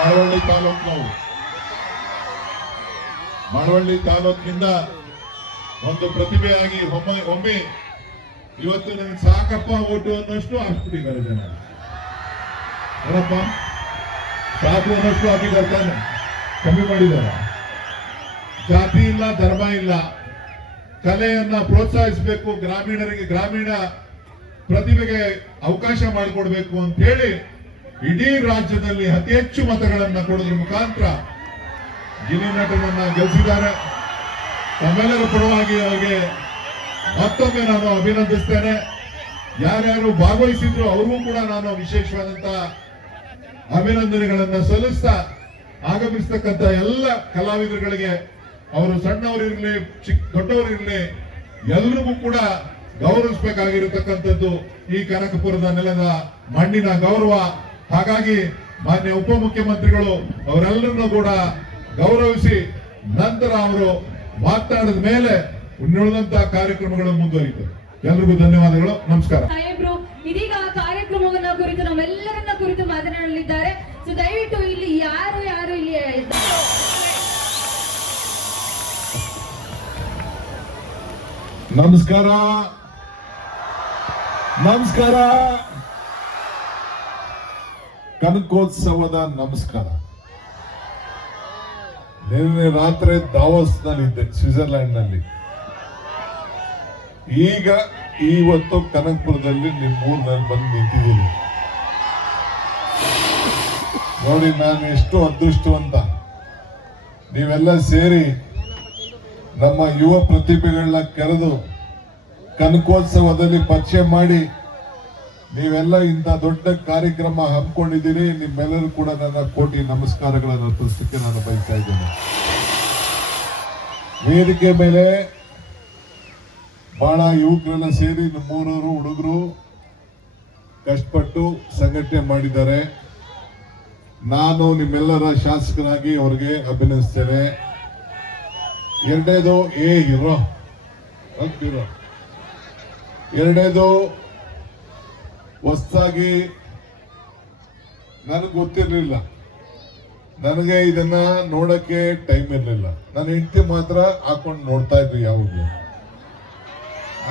ಮಳವಳ್ಳಿ ತಾಲೂಕಿನಿಂದ ಒಂದು ಪ್ರತಿಭೆಯಾಗಿ ಒಮ್ಮೆ ಇವತ್ತು ನನಗೆ ಸಾಕಪ್ಪ ಓಟು ಅನ್ನೋಷ್ಟು ಹಾಕ್ಬಿಟ್ಟಿದ್ದಾರೆ ಜನ. ಅವರಪ್ಪ ಸಾಕು ಅನ್ನೋಷ್ಟು ಹಾಕಿದ್ದಾರೆ ತಾನೆ, ಕಮ್ಮಿ ಮಾಡಿದ್ದಾರೆ. ಜಾತಿ ಇಲ್ಲ, ಧರ್ಮ ಇಲ್ಲ, ಕಲೆಯನ್ನ ಪ್ರೋತ್ಸಾಹಿಸಬೇಕು, ಗ್ರಾಮೀಣ ಪ್ರತಿಭೆಗೆ ಅವಕಾಶ ಮಾಡಿಕೊಡ್ಬೇಕು ಅಂತ ಹೇಳಿ ಇಡೀ ರಾಜ್ಯದಲ್ಲಿ ಅತಿ ಹೆಚ್ಚು ಮತಗಳನ್ನ ಕೊಡೋದ್ರ ಮುಖಾಂತರ ಗಿಲ್ಲಿ ನಟನನ್ನ ಗೆಲ್ಲಿಸಿದ್ದಾರೆ. ತಮ್ಮೆಲ್ಲರ ಪರವಾಗಿ ಅವರಿಗೆ ಮತ್ತೊಮ್ಮೆ ನಾನು ಅಭಿನಂದಿಸ್ತೇನೆ. ಯಾರ್ಯಾರು ಭಾಗವಹಿಸಿದ್ರು ಅವ್ರಿಗೂ ಕೂಡ ನಾನು ವಿಶೇಷವಾದಂತ ಅಭಿನಂದನೆಗಳನ್ನ ಸಲ್ಲಿಸ್ತಾ, ಆಗಮಿಸ್ತಕ್ಕಂಥ ಎಲ್ಲ ಕಲಾವಿದರುಗಳಿಗೆ, ಅವರು ಸಣ್ಣವರಿರ್ಲಿ ದೊಡ್ಡವರಿರ್ಲಿ, ಎಲ್ರಿಗೂ ಕೂಡ ಗೌರವಿಸಬೇಕಾಗಿರತಕ್ಕಂಥದ್ದು ಈ ಕನಕಪುರದ ನೆಲದ ಮಣ್ಣಿನ ಗೌರವ. ಹಾಗಾಗಿ ಮಾನ್ಯ ಉಪಮುಖ್ಯಮಂತ್ರಿಗಳು ಅವರೆಲ್ಲರನ್ನೂ ಕೂಡ ಗೌರವಿಸಿ ನಂತರ ಅವರು ಮಾತನಾಡಿದ ಮೇಲೆ ಉಳಿದಂತಹ ಕಾರ್ಯಕ್ರಮಗಳು ಮುಂದುವರಿತವೆ. ಎಲ್ರಿಗೂ ಧನ್ಯವಾದಗಳು, ನಮಸ್ಕಾರ. ಸಾಹೇಬ್ರು ಇದೀಗ ಕಾರ್ಯಕ್ರಮವನ್ನ ಕುರಿತು ನಮ್ಮೆಲ್ಲರನ್ನ ಕುರಿತು ಮಾತನಾಡಲಿದ್ದಾರೆ. ಸೊ ದಯವಿಟ್ಟು ಇಲ್ಲಿ ಯಾರು ಇಲ್ಲಿ ನಮಸ್ಕಾರ. ಕನಕೋತ್ಸವದ ನಮಸ್ಕಾರ. ನಿನ್ನೆ ರಾತ್ರಿ ದಾವೋಸ್ ನಲ್ಲಿದ್ದೆ, ಸ್ವಿಟ್ಜರ್ಲ್ಯಾಂಡ್ ನಲ್ಲಿ. ಈಗ ಇವತ್ತು ಕನಕಪುರದಲ್ಲಿ ನಿಮ್ಮೂರಿನಲ್ಲಿ ಬಂದು ನಿಂತಿದ್ದೀನಿ. ನೋಡಿ ನಾನು ಎಷ್ಟು ಅದೃಷ್ಟವಂತ. ನೀವೆಲ್ಲ ಸೇರಿ ನಮ್ಮ ಯುವ ಪ್ರತಿಭೆಗಳನ್ನ ಕರೆದು ಕನಕೋತ್ಸವದಲ್ಲಿ ಪರಿಚಯ ಮಾಡಿ ನೀವೆಲ್ಲ ಇಂಥ ದೊಡ್ಡ ಕಾರ್ಯಕ್ರಮ ಹಮ್ಮಿಕೊಂಡಿದ್ದೀರಿ. ನಿಮ್ಮೆಲ್ಲರೂ ಕೂಡ ನನ್ನ ಕೋಟಿ ನಮಸ್ಕಾರಗಳನ್ನು ಅರ್ಪಿಸಲಿಕ್ಕೆ ನಾನು ಬಯಸ್ತಾ ಇದ್ದೇನೆ. ವೇದಿಕೆ ಮೇಲೆ ಬಹಳ ಯುವಕರೆಲ್ಲ ಸೇರಿ ನಮ್ಮೂರವರು ಹುಡುಗರು ಕಷ್ಟಪಟ್ಟು ಸಂಘಟನೆ ಮಾಡಿದ್ದಾರೆ. ನಾನು ನಿಮ್ಮೆಲ್ಲರ ಶಾಸಕನಾಗಿ ಅವರಿಗೆ ಅಭಿನಂದಿಸ್ತೇನೆ. ಎರಡನೇದು ಹೀರೋ. ಎರಡನೇದು ಹೊಸದಾಗಿ ನನಗೆ ಗೊತ್ತಿರಲಿಲ್ಲ, ನನಗೆ ಇದನ್ನ ನೋಡಕ್ಕೆ ಟೈಮ್ ಇರಲಿಲ್ಲ. ನನ್ನ ಹೆಂಡತಿ ಮಾತ್ರ ಹಾಕೊಂಡು ನೋಡ್ತಾ ಇದ್ವಿ ಯಾವಾಗಲೂ.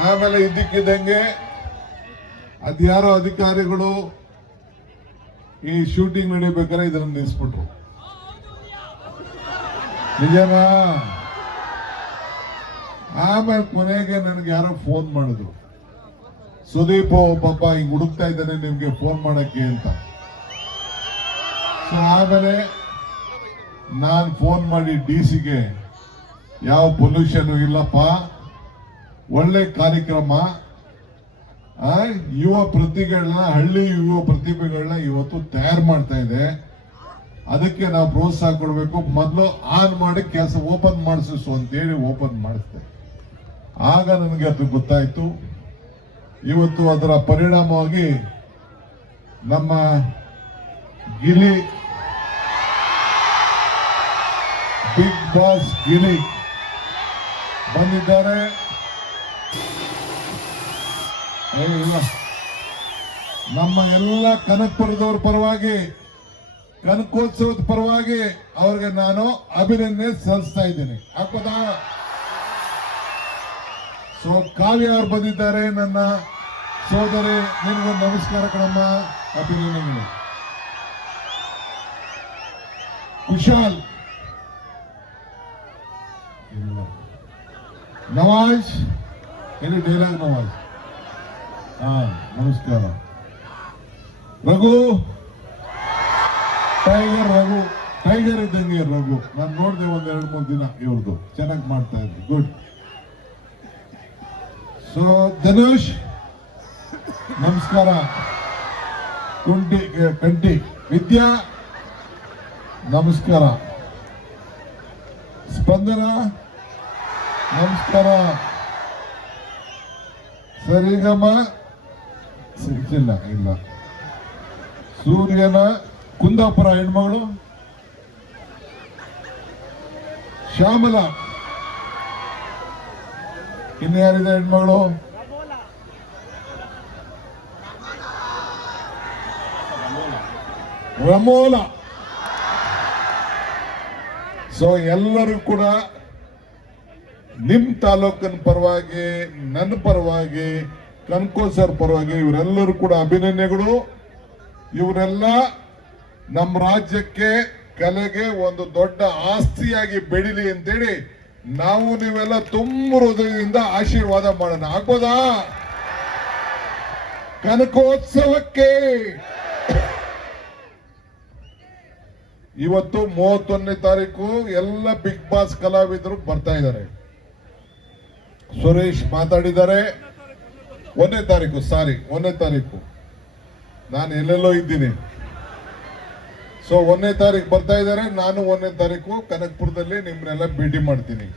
ಆಮೇಲೆ ಇದ್ದಕ್ಕಿದ್ದಂಗೆ ಅದ್ಯಾರೋ ಅಧಿಕಾರಿಗಳು ಈ ಶೂಟಿಂಗ್ ನಡೀಬೇಕಾದ್ರೆ ಇದನ್ನ ನಿಲ್ಲಿಸ್ಬಿಟ್ರು. ನಿಜನಾ? ಆಮೇಲೆ ಕೊನೆಗೆ ನನಗೆ ಯಾರೋ ಫೋನ್ ಮಾಡಿದ್ರು, ಸುದೀಪ್ ಪಾಪ ಹಿಂಗ್ ಹುಡುಕ್ತಾ ಇದ್ದಾನೆ ನಿಮ್ಗೆ ಫೋನ್ ಮಾಡಕ್ಕೆ ಅಂತ. ಸೊ ಆಮೇಲೆ ನಾನು ಫೋನ್ ಮಾಡಿ DC-ಗೆ, ಯಾವ ಪೊಲ್ಯೂಷನ್ ಇಲ್ಲಪ್ಪ, ಒಳ್ಳೆ ಕಾರ್ಯಕ್ರಮ, ಯುವ ಪ್ರತಿಭೆಗಳನ್ನ, ಹಳ್ಳಿ ಯುವ ಪ್ರತಿಭೆಗಳನ್ನ ಇವತ್ತು ತಯಾರು ಮಾಡ್ತಾ ಇದೆ, ಅದಕ್ಕೆ ನಾವು ಪ್ರೋತ್ಸಾಹ ಕೊಡಬೇಕು, ಮೊದಲು ಆನ್ ಮಾಡಿ ಕೆಲಸ ಓಪನ್ ಮಾಡಿಸು ಅಂತೇಳಿ ಓಪನ್ ಮಾಡಿಸ್ದೆ. ಆಗ ನನಗೆ ಅದು ಗೊತ್ತಾಯ್ತು. ಇವತ್ತು ಅದರ ಪರಿಣಾಮವಾಗಿ ನಮ್ಮ ಗಿಲಿ, ಬಿಗ್ ಬಾಸ್ ಗಿಲಿ ಬಂದಿದ್ದಾರೆ. ಇಲ್ಲ, ನಮ್ಮ ಎಲ್ಲ ಕನಕಪುರದವ್ರ ಪರವಾಗಿ, ಕನಕೋತ್ಸವದ ಪರವಾಗಿ ಅವ್ರಿಗೆ ನಾನು ಅಭಿನಂದನೆ ಸಲ್ಲಿಸ್ತಾ ಇದ್ದೇನೆ. ಹಾಕೋದಾ? ಸೊ ಕಾವ್ಯ ಅವ್ರು ಬಂದಿದ್ದಾರೆ, ನನ್ನ ಸೋದರಿ. ನಿನಗೊಂದು ನಮಸ್ಕಾರ ಕಣಮ್ಮ, ಅಭಿನಂದನೆಗಳು. ಕುಶಾಲ್, ನವಾಜ್, ಎಲ್ಲಿ ಡೈಲಾಗ್ ನವಾಜ್? ನಮಸ್ಕಾರ. ರಘು, ಟೈಗರ್ ಇದ್ದಂಗೆ ರಘು. ನಾನು ನೋಡಿದೆ ಒಂದ್ 2-3 ದಿನ ಇವ್ರದ್ದು, ಚೆನ್ನಾಗಿ ಮಾಡ್ತಾ ಇದ್ರು. ಗುಡ್. ಸೊ ಧನುಷ್, ನಮಸ್ಕಾರ. ಕಂಟಿ ವಿದ್ಯಾ, ನಮಸ್ಕಾರ. ಸ್ಪಂದನ, ನಮಸ್ಕಾರ. ಸರಿಗಮ ಇಲ್ಲ. ಸೂರ್ಯನ ಕುಂದಾಪುರ ಹೆಣ್ಮಗಳು ಶ್ಯಾಮಲ. ಇನ್ಯಾರಿದೆ ಹೆಣ್ಮಗಳು? ರಮೋಲ. ಸೊ ಎಲ್ಲರೂ ಕೂಡ ನಿಮ್ ತಾಲೂಕಿನ ಪರವಾಗಿ, ನನ್ನ ಪರವಾಗಿ, ಕನಕೋತ್ಸವ ಪರವಾಗಿ ಇವರೆಲ್ಲರೂ ಕೂಡ ಅಭಿನಂದನೆಗಳು. ಇವರೆಲ್ಲ ನಮ್ಮ ರಾಜ್ಯಕ್ಕೆ, ಕಲೆಗೆ ಒಂದು ದೊಡ್ಡ ಆಸ್ತಿಯಾಗಿ ಬೆಳಿಲಿ ಅಂತೇಳಿ ನಾವು ನೀವೆಲ್ಲ ತುಂಬ ಹೃದಯದಿಂದ ಆಶೀರ್ವಾದ ಮಾಡೋಣ. ಆಗ್ಬೋದಾ? ಕನಕೋತ್ಸವಕ್ಕೆ ಇವತ್ತು 31ನೇ ತಾರೀಕು ಎಲ್ಲ ಬಿಗ್ ಬಾಸ್ ಕಲಾವಿದರು ಬರ್ತಾ ಇದ್ದಾರೆ. ಸುರೇಶ್ ಮಾತಾಡಿದ್ದಾರೆ. 1ನೇ ತಾರೀಕು ನಾನು ಎಲ್ಲೆಲ್ಲೋ ಇದ್ದೀನಿ. ಸೊ 1ನೇ ತಾರೀಕು ಬರ್ತಾ ಇದ್ದಾರೆ. ನಾನು 1ನೇ ತಾರೀಕು ಕನಕಪುರದಲ್ಲಿ ನಿಮ್ಮನ್ನೆಲ್ಲ ಭೇಟಿ ಮಾಡ್ತೀನಿ.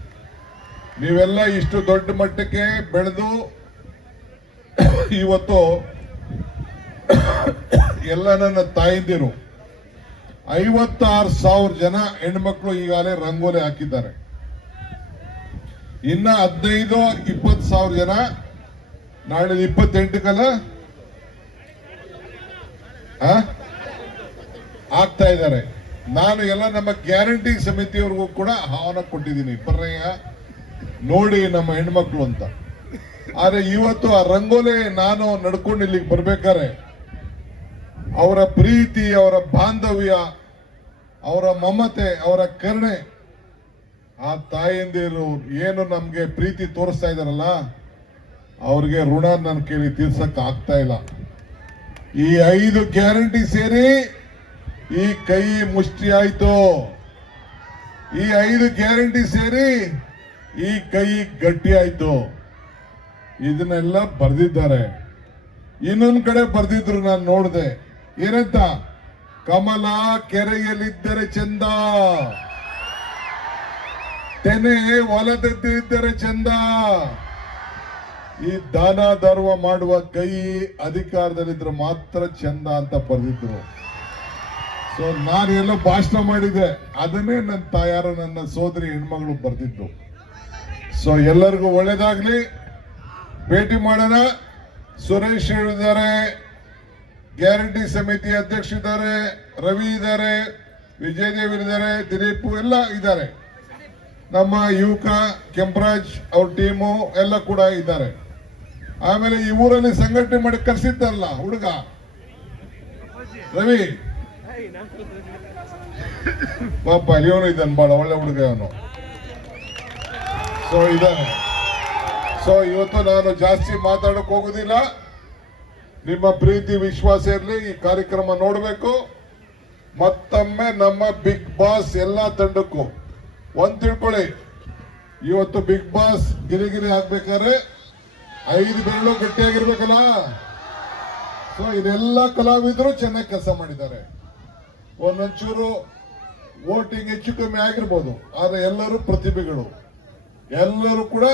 ನೀವೆಲ್ಲ ಇಷ್ಟು ದೊಡ್ಡ ಮಟ್ಟಕ್ಕೆ ಬೆಳೆದು ಇವತ್ತು ಎಲ್ಲ ನನ್ನ ತಾಯಿಂದಿರು 56,000 ಜನ ಹೆಣ್ಮಕ್ಳು ಈಗಾಗಲೇ ರಂಗೋಲಿ ಹಾಕಿದ್ದಾರೆ. ಇನ್ನ 15-20,000 ಜನ ನಾಳೆ 28ಕಲ್ಲ ಆಗ್ತಾ ಇದ್ದಾರೆ. ನಾನು ಎಲ್ಲ ನಮ್ಮ ಗ್ಯಾರಂಟಿ ಸಮಿತಿಯವ್ರಿಗೂ ಕೂಡ ಆಹ್ವಾನ ಕೊಟ್ಟಿದ್ದೀನಿ, ಬರ್ರಯ್ಯ ನೋಡಿ ನಮ್ಮ ಹೆಣ್ಮಕ್ಳು ಅಂತ. ಆದ್ರೆ ಇವತ್ತು ಆ ರಂಗೋಲಿ ನಾನು ನಡ್ಕೊಂಡು ಇಲ್ಲಿಗೆ ಬರ್ಬೇಕಾರೆ ಅವರ ಪ್ರೀತಿ, ಅವರ ಬಾಂಧವ್ಯ, ಅವರ ಮಮತೆ, ಅವರ ಕರುಣೆ, ಆ ತಾಯಂದಿರು ಏನು ನಮ್ಗೆ ಪ್ರೀತಿ ತೋರಿಸ್ತಾ ಇದಾರಲ್ಲ, ಅವ್ರಿಗೆ ಋಣ ನನ್ನ ಕೇಳಿ ತೀರ್ಸಕ್ ಆಗ್ತಾ ಇಲ್ಲ. ಈ 5 ಗ್ಯಾರಂಟಿ ಸೇರಿ ಈ ಕೈ ಮುಷ್ಟಿ ಆಯ್ತು. ಈ 5 ಗ್ಯಾರಂಟಿ ಸೇರಿ ಈ ಕೈ ಗಟ್ಟಿ ಆಯ್ತು. ಇದನ್ನೆಲ್ಲ ಬರ್ದಿದ್ದಾರೆ. ಇನ್ನೊಂದ್ ಕಡೆ ಬರ್ದಿದ್ರು, ನಾನು ನೋಡಿದೆ. ಏನಂತ? ಕಮಲ ಕೆರೆಯಲ್ಲಿದ್ದರೆ ಚಂದ, ತೆನೆ ಹೊಲದದ್ದಿದ್ದರೆ ಚಂದ. ಈ ದಾನ ಧರ್ಮ ಮಾಡುವ ಕೈ ಅಧಿಕಾರದಲ್ಲಿದ್ರೆ ಮಾತ್ರ ಚಂದ ಅಂತ ಬರ್ದಿದ್ರು. ಸೊ ನಾನು ಎಲ್ಲ ಭಾಷಣ ಮಾಡಿದೆ, ಅದನ್ನೇ ನನ್ನ ತಾಯಾರು, ನನ್ನ ಸೋದರಿ ಹೆಣ್ಮಗಳು ಬರ್ದಿದ್ದು. ಸೊ ಎಲ್ಲರಿಗೂ ಒಳ್ಳೇದಾಗ್ಲಿ. ಭೇಟಿ ಮಾಡೋಣ. ಸುರೇಶ್ ಇದ್ದಾರೆ, ಗ್ಯಾರಂಟಿ ಸಮಿತಿ ಅಧ್ಯಕ್ಷರಿದ್ದಾರೆ, ರವಿ ಇದ್ದಾರೆ, ವಿಜಯದೇವ್ ಇದ್ದಾರೆ, ದಿಲೀಪ್ ಎಲ್ಲ ಇದ್ದಾರೆ. ನಮ್ಮ ಯುವಕ ಕೆಂಪರಾಜ್ ಅವ್ರ ಟೀಮು ಎಲ್ಲ ಕೂಡ ಇದ್ದಾರೆ. ಆಮೇಲೆ ಈ ಊರಲ್ಲಿ ಸಂಘಟನೆ ಮಾಡಿ ಕರ್ಸಿದ್ದಲ್ಲ ಹುಡುಗ ರವಿ, ಪಾಪ ಇವನು ಇದ್ದಾನೆ, ಬಹಳ ಒಳ್ಳೆ ಹುಡುಗ ಅವನು. ಸೊ ಇದ್ದಾನೆ. ಸೊ ಇವತ್ತು ನಾನು ಜಾಸ್ತಿ ಮಾತಾಡಕ್ ಹೋಗುದಿಲ್ಲ. ನಿಮ್ಮ ಪ್ರೀತಿ ವಿಶ್ವಾಸ ಇರಲಿ. ಈ ಕಾರ್ಯಕ್ರಮ ನೋಡಬೇಕು. ಮತ್ತೊಮ್ಮೆ ನಮ್ಮ ಬಿಗ್ ಬಾಸ್ ಎಲ್ಲ ತಂಡಕ್ಕೂ ಒಂದ್ ತಿಳ್ಕೊಳ್ಳಿ, ಇವತ್ತು ಬಿಗ್ ಬಾಸ್ ಗಿರಿಗಿರಿ ಆಗ್ಬೇಕಾದ್ರೆ 5 ಬೆರಳು ಗಟ್ಟಿಯಾಗಿರ್ಬೇಕಲ್ಲ. ಸೊ ಇದೆಲ್ಲ ಕಲಾವಿದರು ಚೆನ್ನಾಗಿ ಕೆಲಸ ಮಾಡಿದ್ದಾರೆ. ಒಂದೊಂಚೂರು ವೋಟಿಂಗ್ ಹೆಚ್ಚು ಕಮ್ಮಿ ಆಗಿರ್ಬೋದು, ಆದ್ರೆ ಎಲ್ಲರೂ ಪ್ರತಿಭೆಗಳು. ಎಲ್ಲರೂ ಕೂಡ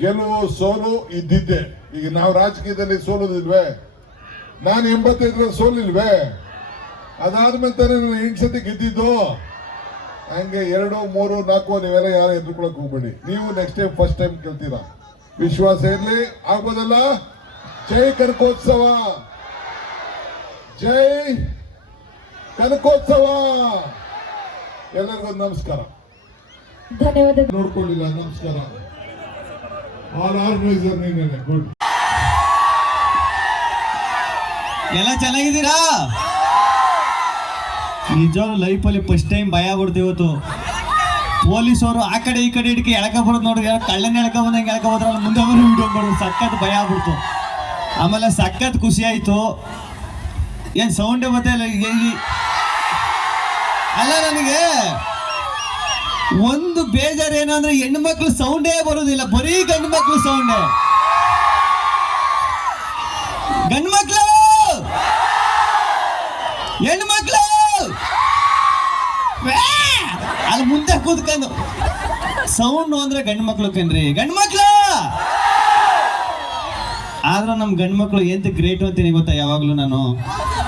ಗೆಲುವು ಸೋಲು ಇದ್ದಿದ್ದೆ. ಈಗ ನಾವು ರಾಜಕೀಯದಲ್ಲಿ ಸೋಲುದಿಲ್ವೇ? ನಾನು 85 ಸೋಲಿಲ್ವೇ? ಅದಾದ್ಮೇಲೆ ತಾನೇ ನಾನು 8 ಸತಿ ಗೆದ್ದಿದ್ದು. ಹಂಗೆ 2, 3, 4 ನೀವೆಲ್ಲ ಯಾರು ಎದುರ್ಕೊಳಕ್ ಹೋಗ್ಬೇಡಿ. ನೀವು ನೆಕ್ಸ್ಟ್ ಟೈಮ್ ಫಸ್ಟ್ ಟೈಮ್ ಗೆಲ್ತೀರಾ. ವಿಶ್ವಾಸ ಇರ್ಲಿ, ಆಗ್ಬೋದಲ್ಲ. ಜೈ ಕನಕೋತ್ಸವ, ಜೈ ಕನಕೋತ್ಸವ. ಎಲ್ಲರಿಗೂ ನಮಸ್ಕಾರ. ಧನ್ಯವಾದ. ನೋಡ್ಕೊಳ್ಳಿಲ್ಲ, ನಮಸ್ಕಾರ. ಆಲ್ ಆರ್ಗನೈಸರ್ ನೀನೇನೆ. ಗುಡ್. ಎಲ್ಲ ಚೆನ್ನಾಗಿದ್ದೀರಾ? ನಿಜವಾಗ್ಲೂ ಲೈಫಲ್ಲಿ ಫಸ್ಟ್ ಟೈಮ್ ಭಯ ಆಗ್ಬಿಡ್ತು ಇವತ್ತು. ಪೊಲೀಸವರು ಆ ಕಡೆ ಈ ಕಡೆ ಹಿಡಿಕೆ ಎಳ್ಕ ಬರೋದು ನೋಡಿದ್ರೆ, ಕಳ್ಳನ ಎಳ್ಕ ಬಂದಂಗೆ ಎಳ್ಕ ಹೋದ್ರಲ್ಲ, ಮುಂದೆ ಬಂದು ವಿಡಿಯೋ ಮಾಡೋದು. ಸಖತ್ ಭಯ ಆಗ್ಬಿಡ್ತು. ಆಮೇಲೆ ಸಖತ್ ಖುಷಿ ಆಯಿತು. ಏನು ಸೌಂಡೇ ಗೊತ್ತಿಲ್ಲ ಅಲ್ಲ. ನನಗೆ ಒಂದು ಬೇಜಾರು ಏನು ಅಂದ್ರೆ, ಹೆಣ್ಮಕ್ಳು ಸೌಂಡೇ ಬರೋದಿಲ್ಲ, ಬರೀ ಗಂಡು ಮಕ್ಳು ಸೌಂಡೇ. ಗಂಡು ಮಕ್ಳು, ಹೆಣ್ಣು ಮಕ್ಳು ಅಲ್ಲಿ ಮುಂದೆ ಕೂತ್ಕೊಂಡು ಸೌಂಡ್ ಅಂದ್ರೆ ಗಂಡು ಮಕ್ಳು ಕಣ್ರಿ, ಗಂಡು ಮಕ್ಳು. ಆದ್ರೆ ನಮ್ ಗಂಡು ಮಕ್ಳು ಎಂತ ಗ್ರೇಟ್ ಅಂತೀನಿ ಗೊತ್ತಾ? ಯಾವಾಗ್ಲೂ ನಾನು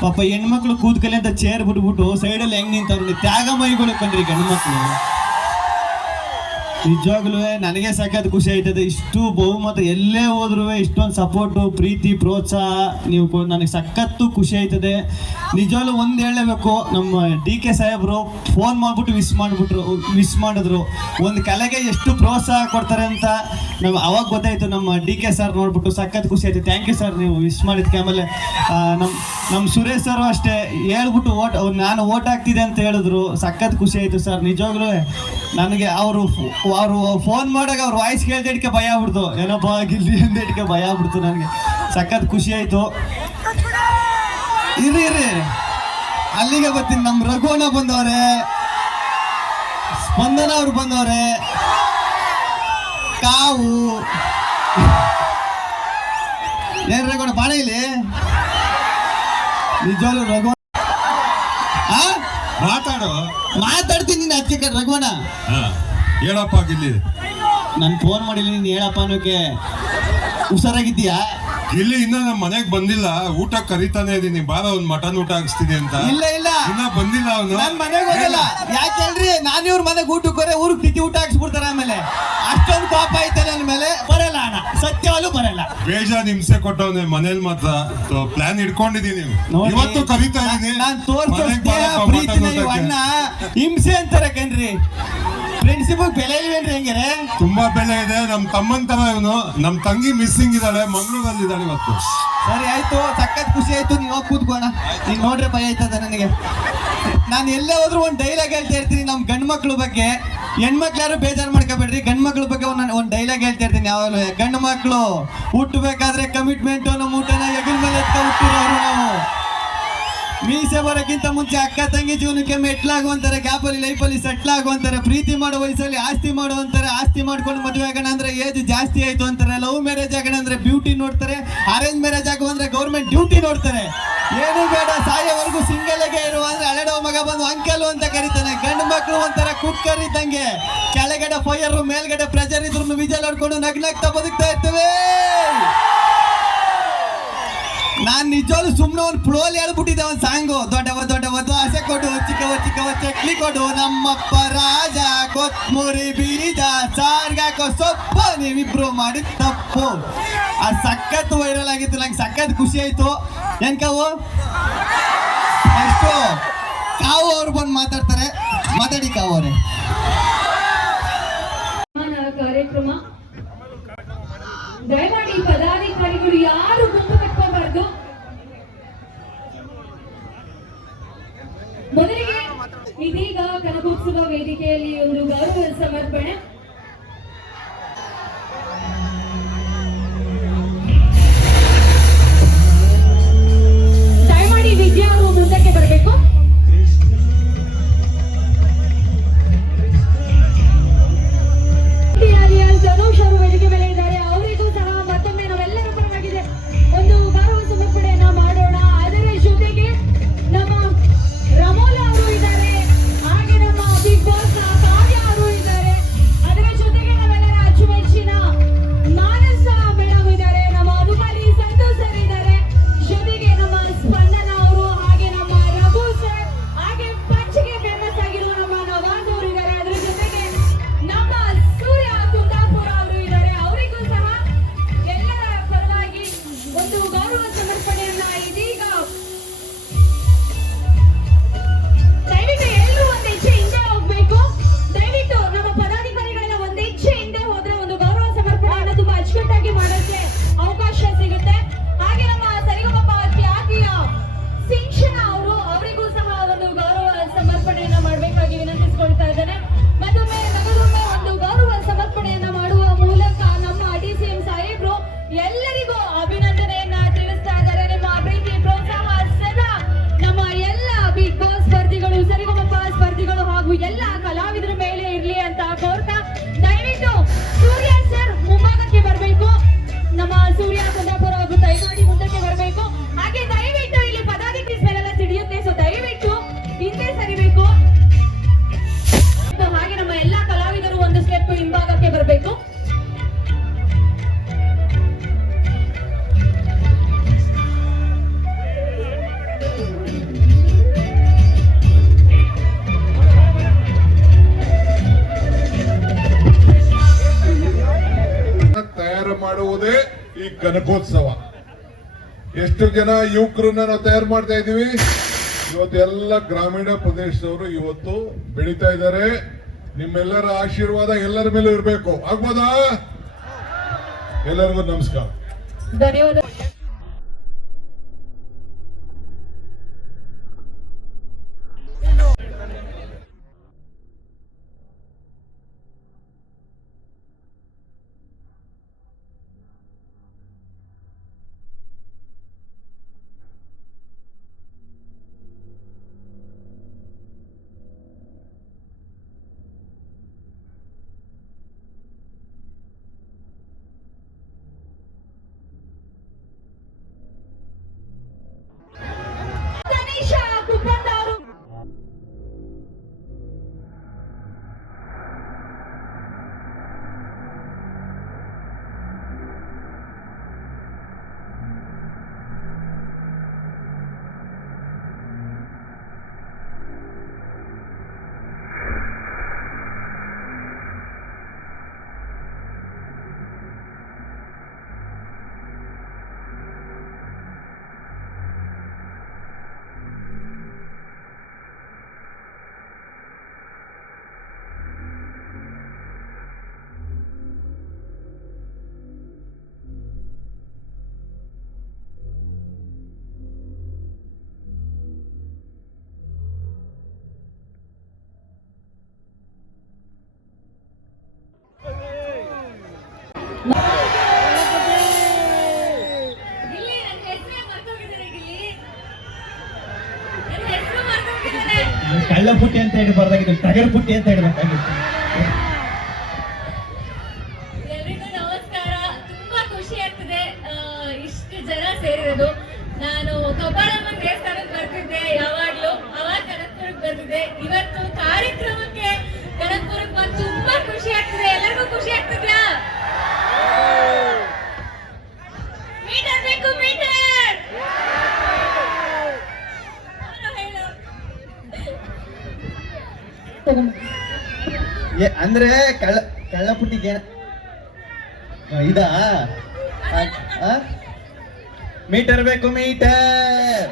ಪಾಪ ಹೆಣ್ಮಕ್ಳು ಕೂತ್ಕಲಿ ಅಂತ ಚೇರ್ ಬಿಟ್ಬಿಟ್ಟು ಸೈಡಲ್ಲಿ ಹೆಂಗ್ ನಿಂತವ್ರು, ತ್ಯಾಗಮಯಿಗಳು ಕಣ್ರಿ ಗಂಡು ಮಕ್ಳು. ನಿಜವಾಗ್ಲೂ ನನಗೆ ಸಖತ್ ಖುಷಿ ಆಯ್ತದೆ. ಇಷ್ಟು ಬಹುಮತ ಎಲ್ಲೇ ಹೋದ್ರೂ ಇಷ್ಟೊಂದು ಸಪೋರ್ಟು, ಪ್ರೀತಿ, ಪ್ರೋತ್ಸಾಹ ನೀವು ನನಗೆ ಸಖತ್ತು ಖುಷಿ ಆಯ್ತದೆ. ನಿಜವಾಗ್ಲೂ ಒಂದು ಹೇಳಲೇಬೇಕು, ನಮ್ಮ DK ಸಾಹೇಬರು ಫೋನ್ ಮಾಡಿಬಿಟ್ಟು ವಿಶ್ ಮಾಡಿದ್ರು. ಒಂದು ಕಲೆಗೆ ಎಷ್ಟು ಪ್ರೋತ್ಸಾಹ ಕೊಡ್ತಾರೆ ಅಂತ ಅವಾಗ ಗೊತ್ತಾಯ್ತು. ನಮ್ಮ DK ಸರ್ ನೋಡ್ಬಿಟ್ಟು ಸಖತ್ ಖುಷಿ ಆಯ್ತು. ಥ್ಯಾಂಕ್ ಯು ಸರ್, ನೀವು ವಿಶ್ ಮಾಡಿದ್ಕೆ. ಆಮೇಲೆ ನಮ್ಮ ಸುರೇಶ್ ಸರ್ ಅಷ್ಟೇ ಹೇಳ್ಬಿಟ್ಟು ನಾನು ಓಟ್ ಹಾಕ್ತಿದ್ದೆ ಅಂತ ಹೇಳಿದ್ರು. ಸಖತ್ ಖುಷಿ ಆಯ್ತು ಸರ್. ನಿಜವಾಗ್ಲೂ ನನಗೆ ಅವರು ಫೋನ್ ಮಾಡಾಗ ಅವ್ರ ವಾಯ್ಸ್ ಕೇಳ್ದಿಡ್ಕೆ ಭಯ ಆಗ್ಬಿಡ್ತು. ಏನಪ್ಪ ಗಿಲ್ಲಿ ಅಂದಿಡ್ಕೆ ಭಯ ಆಗ್ಬಿಡ್ತು. ನನಗೆ ಸಖತ್ ಖುಷಿ ಆಯ್ತು. ಇರಿ ಅಲ್ಲಿಗೆ ಬರ್ತೀನಿ. ನಮ್ಮ ರಘುವಣ್ಣ ಬಂದವ್ರೆ, ಸ್ಪಂದನ ಅವ್ರು ಬಂದವ್ರೆ, ಕಾವು ಏನ್ ರಘುವಣ್ಣ ಬಾಣ ಇಲ್ಲಿ. ನಿಜವಾಗ್ಲೂ ರಘುವಣ್ಣ ಮಾತಾಡ್ತೀನಿ. ನೀನು ಅದಕ್ಕೆ ರಘುವಣ್ಣ ಹೇಳಪ್ಪ ಗಿಲ್ಲಿ. ನಾನು ಫೋನ್ ಮಾಡಿಲ್ಲ, ನೀನು ಹೇಳಪ್ಪ ಅನ್ನೋಕೆ. ಹುಷಾರಾಗಿದ್ದೀಯಾ? ಇಲ್ಲಿ ಇನ್ನ ನಮ್ಮ ಮನೆಗ್ ಬಂದಿಲ್ಲ, ಊಟ ಕರಿತಾನೆ ಇದೀನಿ, ಬಾರ ಒಂದ್ ಮಟನ್ ಊಟ ಹಾಕ್ಸ್ತೀನಿ ಅಂತ. ಇಲ್ಲ ಇನ್ನ ಬಂದಿಲ್ಲ ಅವನು. ನನ್ ಮನೆಗೆ ಹೋಗಲ್ಲ. ಯಾಕೆ ಹೇಳ್ರಿ, ನಾನು ಇವ್ರ ಮನೆಗೆ ಊಟಕ್ಕೆ ಊರಿಗೆ ತಿಥಿ ಊಟ ಹಾಕ್ಸ್ಬಿಡ್ತಾರೆ. ಆಮೇಲೆ ಅಷ್ಟೊಂದು ಪಾಪ ಐತೆ ನನ್ನ ಮೇಲೆ. ಬರಲ್ಲ ಅಣ್ಣ, ಸತ್ಯವಾಗ್ಲೂ ಬರಲ್ಲ. ಬೇಜಾನ್ ಹಿಂಸೆ ಕೊಟ್ಟವನೆ ಮನೇಲಿ ಮಾತ್ರ. ಪ್ಲಾನ್ ಇಟ್ಕೊಂಡಿದೀನಿ, ಇವತ್ತು ಕರಿತಾ ಇದೀನಿ. ನಾನ್ ತೋರ್ಸೋ ಪ್ರೀತಿನ ಅಣ್ಣ ಹಿಂಸೆ ಅಂತಾರೆ ಕಣ್ರಿ. ಫ್ರೆಂಡ್ಶಿಪ್ ಬೆಲೆ ಇಲ್ವೇನ್ರಿ ಹೆಂಗೆ? ತುಂಬಾ ಬೆಲೆ ಇದೆ. ನಮ್ ತಮ್ಮನ್ ತರ ಇವನು. ನಮ್ ತಂಗಿ ಮಿಸ್ಸಿಂಗ್ ಇದ್ದಾಳೆ, ಮಂಗಳೂರಲ್ಲಿ ಇದ್ದಾಳೆ ಇವತ್ತು. ಸರಿ ಆಯ್ತು, ಸಖತ್ ಖುಷಿ ಆಯ್ತು. ನೀವು ಹೋಗಿ ಕೂತ್ಕೋಣ. ನೀನ್ ನೋಡ್ರೆ ಭಯ ಆಯ್ತದ ನನಗೆ. ನಾನು ಎಲ್ಲೇ ಹೋದ್ರು ಒಂದು ಡೈಲಾಗ್ ಹೇಳ್ತಾ ಇರ್ತೀನಿ ನಮ್ಮ ಗಂಡು ಮಕ್ಳ ಬಗ್ಗೆ. ಹೆಣ್ಮಕ್ಳು ಯಾರು ಬೇಜಾರು ಮಾಡ್ಕೋಬೇಡ್ರಿ, ಗಂಡು ಮಕ್ಳ ಬಗ್ಗೆ ಒಂದು ಡೈಲಾಗ್ ಹೇಳ್ತಾ ಇರ್ತೀನಿ ಯಾವಾಗಲೂ. ಗಂಡು ಮಕ್ಕಳು ಹುಟ್ಟಬೇಕಾದ್ರೆ ಕಮಿಟ್ಮೆಂಟು, ನಮ್ಮ ಊಟನ ಹೆಗಲ ಮೇಲೆ ಎತ್ಕ ಹುಟ್ಟಿರೋರು ನಾವು. ಮೀಸೆ ಬರೋಕ್ಕಿಂತ ಮುಂಚೆ ಅಕ್ಕ ತಂಗಿ ಜೀವನಕ್ಕೆ ಮೆಟ್ಲಾಗುವಂತಾರೆ, ಗ್ಯಾಪಲ್ಲಿ ಲೈಫಲ್ಲಿ ಸೆಟ್ಲ್ ಆಗುವಂತಾರೆ, ಪ್ರೀತಿ ಮಾಡೋ ವಯಸ್ಸಲ್ಲಿ ಆಸ್ತಿ ಮಾಡುವಂತಾರೆ, ಆಸ್ತಿ ಮಾಡ್ಕೊಂಡು ಮದುವೆ ಆಗೋಣ ಅಂದ್ರೆ ಏಜ್ ಜಾಸ್ತಿ ಆಯ್ತು ಅಂತಾರೆ, ಲವ್ ಮ್ಯಾರೇಜ್ ಆಗೋಣ ಅಂದ್ರೆ ಬ್ಯೂಟಿ ನೋಡ್ತಾರೆ, ಅರೇಂಜ್ ಮ್ಯಾರೇಜ್ ಆಗೋ ಅಂದ್ರೆ ಗೌರ್ಮೆಂಟ್ ಡ್ಯೂಟಿ ನೋಡ್ತಾರೆ. ಏನು ಬೇಡ ಸಾಯೋವರೆಗೂ ಸಿಂಗಲ್ ಆಗಿ ಇರುವ ಅಂದ್ರೆ ಹಳೆಡೋ ಮಗ ಬಂದು ಅಂಕಲ್ ಅಂತ ಕರೀತಾನೆ. ಗಂಡು ಮಕ್ಕಳು ಒಂಥರ ಕುಕ್ಕರ್ ಇದ್ದಂಗೆ, ಕೆಳಗಡೆ ಫೈರ್ ಮೇಲ್ಗಡೆ ಪ್ರೆಷರ್ ಇದ್ರು ವಿಜಲ್ ಹೊಡ್ಕೊಂಡು ನಗ್ನಗ್ತಾ ಬದುಕ್ತಾ ಇರ್ತೇವೆ. ನಾನ್ ನಿಜವಾಗ್ಲು ಸುಮ್ಮನೆ ಒಂದು ಫ್ಲೋಲ್ ಹೇಳ್ಬಿಟ್ಟಿದ್ದೆ ಒಂದು ಸಾಂಗು. ದೊಡ್ಡವ ದೊಡ್ಡವ ದೋಸೆ ಕೊಡು, ಚಿಕ್ಕವ ಚಿಕ್ಕವ ಚಕ್ಲಿ ಕೊಡು, ನಮ್ಮಪ್ಪ ರಾಜ ಕೊತ್ಮುರಿ ಬೀಜ ಸಾರ್ಗಾಕೋ ಸೊಪ್ಪು, ನೀವಿಬ್ರು ಮಾಡಿದ ತಪ್ಪು. ಆ ಸಖತ್ ವೈರಲ್ ಆಗಿತ್ತು, ನಂಗೆ ಸಖತ್ ಖುಷಿ ಆಯ್ತು. ಏನ್ ಕಾವು ಅಷ್ಟು ಕಾವು ಅವ್ರು ಬಂದು ಮಾತಾಡ್ತಾರೆ. ಮಾತಾಡಿ ಕಾವು ಅವರೇ. ಕಾರ್ಯಕ್ರಮ ದಯಮಾಡಿ ಪದಾಧಿಕಾರಿಗಳು ಯಾರು ಗುಂಪು ಕಟ್ಕೋಬಾರ್ದು. ಮೊದಲಿಗೆ ಇದೀಗ ಕನಕೋತ್ಸವ ವೇದಿಕೆಯಲ್ಲಿ ಒಂದು ಗೌರವ ಸಮರ್ಪಣೆ. ದಯಮಾಡಿ ವಿದ್ಯಾ ಅವರು ಮುಂದಕ್ಕೆ ಬರಬೇಕು. ಧನುಷ್ ಅವರು ವೇದಿಕೆ ಮೇಲೆ ಇದ್ದಾರೆ. ಅವರಿಗೂ ಸಹ ಮತ್ತೊಮ್ಮೆ ನಾವೆಲ್ಲರ ಪರವಾಗಿದೆ ಒಂದು ಗೌರವ ಸಮರ್ಪಣೆಯನ್ನ ಮಾಡೋಣ. ಅದರ ಜೊತೆಗೆ ನಮ್ಮ ರಮೋಲ ಅವರು ಇದ್ದಾರೆ, ಹಾಗೆ ನಮ್ಮ ಬಿಗ್ ಬಾಸ್ ಕಾವ್ಯ ಅವರು ಇದ್ದಾರೆ. ಅದರ ಜೊತೆಗೆ ನಾವೆಲ್ಲರ ಅಚ್ಚುಮೆಚ್ಚಿನ ಮಾನಸ ಮೇಡಮ್ ಇದ್ದಾರೆ, ನಮ್ಮ ಅನುಮಾಲಿ ಸಂತು ಸರ್ ಇದ್ದಾರೆ, ಜೊತೆಗೆ ನಮ್ಮ ಸ್ಪಂದನ ಅವರು, ಹಾಗೆ ನಮ್ಮ ರಘು ಸರ್, ಹಾಗೆ ಪಂಚಿಗೆ ಫೇಮಸ್ ಆಗಿರುವ ನಮ್ಮ ನವಾಜ್ ಅವರು ಇದ್ದಾರೆ. ಅದರ ಜೊತೆಗೆ ನಮ್ಮ ಸೂರ್ಯ ಕುಂದಾಪುರ ಅವರು ಇದ್ದಾರೆ. ಅವರಿಗೂ ಸಹ ಎಲ್ಲರ ಪರವಾಗಿ ಒಂದು ಗೌರವ ಸಮರ್ಪಣೆಯನ್ನ ಇದೀಗ. ದಯವಿಟ್ಟು ಎಲ್ಲರೂ ಒಂದು ಹೆಜ್ಜೆ ಹಿಂದೆ ಹೋಗ್ಬೇಕು. ದಯವಿಟ್ಟು ನಮ್ಮ ಪದಾಧಿಕಾರಿಗಳೆಲ್ಲ ಒಂದು ಹೆಜ್ಜೆ ಹಿಂದೆ ಹೋದ್ರೆ ಒಂದು ಗೌರವ ಸಮರ್ಪಣೆಯನ್ನ ತುಂಬಾ ಅಚ್ಚುಕಟ್ಟಾಗಿ ಮಾಡೋಕ್ಕೆ ಅವಕಾಶ ಸಿಗುತ್ತೆ. ಹಾಗೆ ನಮ್ಮ ಸರಿಗಮಪ ಖ್ಯಾತಿಯ ಸಿಂಚನ ಅವರು, ಅವರಿಗೂ ಸಹ ಒಂದು ಗೌರವ ಸಮರ್ಪಣೆಯನ್ನ ಮಾಡಬೇಕಾಗಿ ವಿನಂತಿಸಿಕೊಳ್ತಾ ಇದ್ದೇನೆ. ಮತ್ತೊಮ್ಮೆ ನಗರೊಮ್ಮೆ ಒಂದು ಗೌರವ ಸಮರ್ಪಣೆಯನ್ನ ಮಾಡುವ ಮೂಲಕ ನಮ್ಮ ಡಿಸಿಎಂ ಸಾಹೇಬ್ರು ಎಲ್ಲರಿಗೂ ಅಭಿನಂದನೆಯನ್ನ ತಿಳಿಸ್ತಾ ಇದ್ದಾರೆ. ನಿಮ್ಮ ಪ್ರೀತಿ ಪ್ರೋತ್ಸಾಹ ಸದಾ ನಮ್ಮ ಎಲ್ಲ ಬಿಗ್ ಬಾಸ್ ಸ್ಪರ್ಧಿಗಳು, ಸರಿಗಮಪ ಸ್ಪರ್ಧಿಗಳು ಹಾಗೂ ಎಲ್ಲ ಕಲಾವಿದರ ಮೇಲೆ ಇರ್ಲಿ ಅಂತ ಕೋರ್ತಾ, ದಯವಿಟ್ಟು ಸೂರ್ಯ ಸರ್ ಮುಂಭಾಗಕ್ಕೆ ಬರಬೇಕು. ನಮ್ಮ ಸೂರ್ಯ ಕುಂದಾಪುರ ಅವರು ದಯಮಾಡಿ ಮುಂದಕ್ಕೆ ಬರಬೇಕು. ಹಾಗೆ ದಯವಿಟ್ಟು ಇಲ್ಲಿ ಪದಾಧಿಕಾರಿ ಮೇಲೆಲ್ಲ ಸಿಡಿಯುತ್ತೆ, ಸೊ ದಯವಿಟ್ಟು ಹಿಂದೆ ಸರಿಬೇಕು. ಹಾಗೆ ನಮ್ಮ ಎಲ್ಲಾ ಕಲಾವಿದರು ಒಂದು ಸ್ಟೆಪ್ ಹಿಂಭಾಗಕ್ಕೆ ಬರಬೇಕು. ತಯಾರು ಮಾಡುವುದೇ ಈ ಕನಕೋತ್ಸವ. ಎಷ್ಟು ಜನ ಯುವಕರನ್ನ ನಾವು ತಯಾರು ಮಾಡ್ತಾ ಇದೀವಿ. ಇವತ್ತೆಲ್ಲ ಗ್ರಾಮೀಣ ಪ್ರದೇಶದವರು ಇವತ್ತು ಬೆಳೀತಾ ಇದ್ದಾರೆ. ನಿಮ್ಮೆಲ್ಲರ ಆಶೀರ್ವಾದ ಎಲ್ಲರ ಮೇಲೂ ಇರಬೇಕು. ಆಗ್ಬೋದಾ? ಎಲ್ಲರಿಗೂ ನಮಸ್ಕಾರ, ಧನ್ಯವಾದ. ಕಳ್ಳ ಪುಟ್ಟಿ ಅಂತ ಹೇಳ್ಬಾರ್ದಾಗಿತ್ತು, ಟಗರ್ ಪುಟ್ಟಿ ಅಂತ ಹೇಳ್ಬೇಕಾಗಿತ್ತು. ಎಲ್ರಿಗೂ ನಮಸ್ಕಾರ. ತುಂಬಾ ಖುಷಿ ಆಗ್ತದೆ ಇಷ್ಟು ಜನ ಸೇರಿರೋದು. ನಾನು ಕಬ್ಬಾಳಮ್ಮನ ದೇವಸ್ಥಾನಕ್ಕೆ ಬರ್ತಿದ್ದೆ ಯಾವಾಗ್ಲೂ, ಅವಾಗ ಕನಕಪುರಕ್ಕೆ ಬರ್ತಿದ್ದೆ. ಇವತ್ತು ಕಾರ್ಯಕ್ರಮಕ್ಕೆ ಕನಕಪುರಕ್ಕೆ ಬಂದು ತುಂಬಾ ಖುಷಿ ಆಗ್ತದೆ. ಎಲ್ಲರಿಗೂ ಖುಷಿ ಆಗ್ತಿದ್ಯಾ? ಮೀಟರ್ ಬೇಕು, ಮೀಟರ್. ಅಂದ್ರೆ ಕಳ್ಳ ಪುಟ್ಟಿಗೆ ಇದಾ ಮೀಟರ್ ಬೇಕು, ಮೀಟರ್.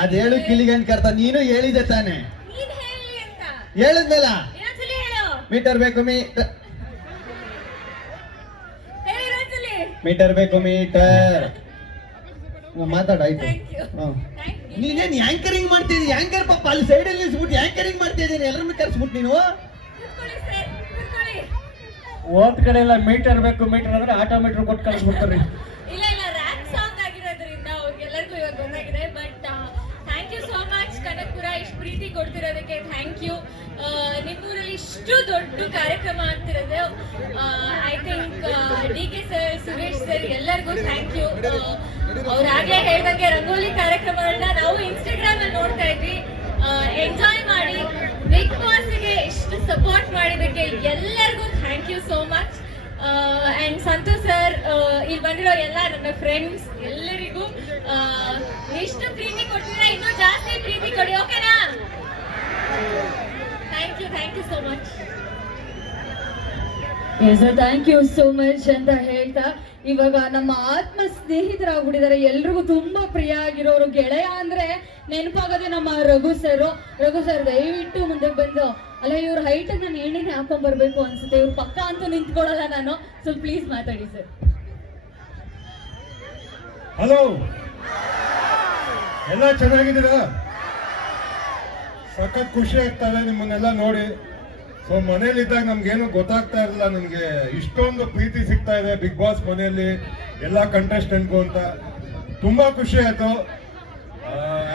ಅದ್ ಹೇಳು ಕಿಲಿಗಂಡ್ ಕರ್ತ. ನೀನು ಹೇಳಿದೆ ತಾನೆ, ನೀನ್ ಹೇಳಿ ಅಂತ ಹೇಳಿದ್ನಲ್ಲ. ಇನ್ನೊಂದ್ಸಲಿ ಹೇಳು. ಮೀಟರ್ ಬೇಕು, ಮೀಟರ್. ಹೇಳಿ ಇನ್ನೊಂದ್ಸಲಿ. ಮೀಟರ್ ಬೇಕು, ಮೀಟರ್. ಮಾತಾಡಾಯ್ತು. Thank you. Thank you. ನೀನೇನ್ ಆಂಕರಿಂಗ್ ಮಾಡ್ತಿದ್ದೀನಿ? ಆಂಕರ್ ಪಾಪ ಅಲ್ಲಿ ಸೈಡ್ ಅಲ್ಲಿ ನಿಲ್ಸ್ಬಿಟ್ಟು ಆಂಕರಿಂಗ್ ಮಾಡ್ತಾ ಇದ್ದೀನಿ. ಎಲ್ಲರನ್ನು ಕರ್ಸ್ಬಿಟ್ಟು ನೀನು ಕೂತ್ಕೊಳ್ಳಿ ಸರ್, ಕೂತ್ಕೊಳ್ಳಿ. ಹೋದ್ ಕಡೆ ಎಲ್ಲ ಮೀಟರ್ ಬೇಕು, ಮೀಟರ್ ಅಂದ್ರೆ ಆಟೋಮೀಟರ್ ಕೊಟ್ಟು ಕಳಿಸ್ಬಿಡ್ತಾರೆ. ಇಲ್ಲ ಇಲ್ಲ, ರ್ಯಾಪ್ ಸಾಂಗ್ ಆಗಿರೋದ್ರಿಂದ ಅವ್ರಿಗೆಲ್ಲರಿಗೂ ಇವಾಗ ಗೊತ್ತಾಗಿದೆ. But thank you so much Kanakapura, ಇಷ್ಟು ಪ್ರೀತಿ ಕೊಡ್ತಿರೋದಕ್ಕೆ ಥ್ಯಾಂಕ್ ಯು. ನಿಮ್ಮೂರಲ್ಲಿ ಇಷ್ಟು ದೊಡ್ಡ ಕಾರ್ಯಕ್ರಮ ಆಗ್ತಿರೋದು. I think DK sir, Suresh sir ಎಲ್ಲರಿಗೂ ಥ್ಯಾಂಕ್ ಯು. ಅವ್ರಾಗ್ಲೇ ಹೇಳ್ದಂಗೆ ರಂಗೋಲಿ ಕಾರ್ಯಕ್ರಮಗಳನ್ನ ನಾವು ಇನ್ಸ್ಟಾಗ್ರಾಮ್ ಅಲ್ಲಿ ನೋಡ್ತಾ ಇದ್ವಿ. ಎಂಜಾಯ್ ಮಾಡಿ ಬಿಗ್ ಬಾಸ್ಗೆ ಇಷ್ಟು ಸಪೋರ್ಟ್ ಮಾಡಿದ್ದಕ್ಕೆ ಎಲ್ಲರಿಗೂ thank you so much. And Santosh sir, ಇಲ್ಲಿ ಬಂದಿರೋ ಎಲ್ಲ ನನ್ನ ಫ್ರೆಂಡ್ಸ್ ಎಲ್ಲರಿಗೂ ಎಷ್ಟು ಪ್ರೀತಿ ಕೊಡ್ತೀರಾ, ಇನ್ನೂ ಜಾಸ್ತಿ ಪ್ರೀತಿ ಕೊಡಿ, ಓಕೆನಾ? Thank you so much. Thank you so much ಅಂತ ಹೇಳ್ತಾ ಇವಾಗ ನಮ್ಮ ಆತ್ಮ ಸ್ನೇಹಿತರಾಗ್ಬಿಟ್ಟಿದ್ದಾರೆ. ಎಲ್ರಿಗೂ ತುಂಬಾ ಪ್ರಿಯ ಆಗಿರೋರು. ಗೆಳೆಯ ಅಂದ್ರೆ ನೆನಪಾಗೋದೇ ನಮ್ಮ ರಘು ಸರ್. ದಯವಿಟ್ಟು ಮುಂದೆ ಬಂದು, ಅಲ್ಲ ಇವ್ರ ಹೈಟ್ ನಾನು ಎಣ್ಣೆನೆ ಹಾಕೊಂಡ್ ಬರ್ಬೇಕು ಅನ್ಸುತ್ತೆ. ಇವ್ರ ಪಕ್ಕ ಅಂತೂ ನಿಂತ್ಕೊಳ್ಳಲ್ಲ ನಾನು. ಸ್ವಲ್ಪ ಪ್ಲೀಸ್ ಮಾತಾಡಿ ಸರ್. ಹಲೋ, ಎಲ್ಲ ಚೆನ್ನಾಗಿದ್ದೀರಾ? ಸಖತ್ ಖುಷಿ ಆಗ್ತದೆ ನಿಮ್ಮನ್ನೆಲ್ಲ ನೋಡಿ. ಸೊ ಮನೇಲಿದ್ದಾಗ ನಮ್ಗೇನು ಗೊತ್ತಾಗ್ತಾ ಇರಲಿಲ್ಲ, ನನಗೆ ಇಷ್ಟೊಂದು ಪ್ರೀತಿ ಸಿಗ್ತಾ ಇದೆ ಬಿಗ್ ಬಾಸ್ ಮನೆಯಲ್ಲಿ ಎಲ್ಲ ಕಂಟೆಸ್ಟೆಂಟ್ಗೂ ಅಂತ. ತುಂಬಾ ಖುಷಿ ಆಯ್ತು.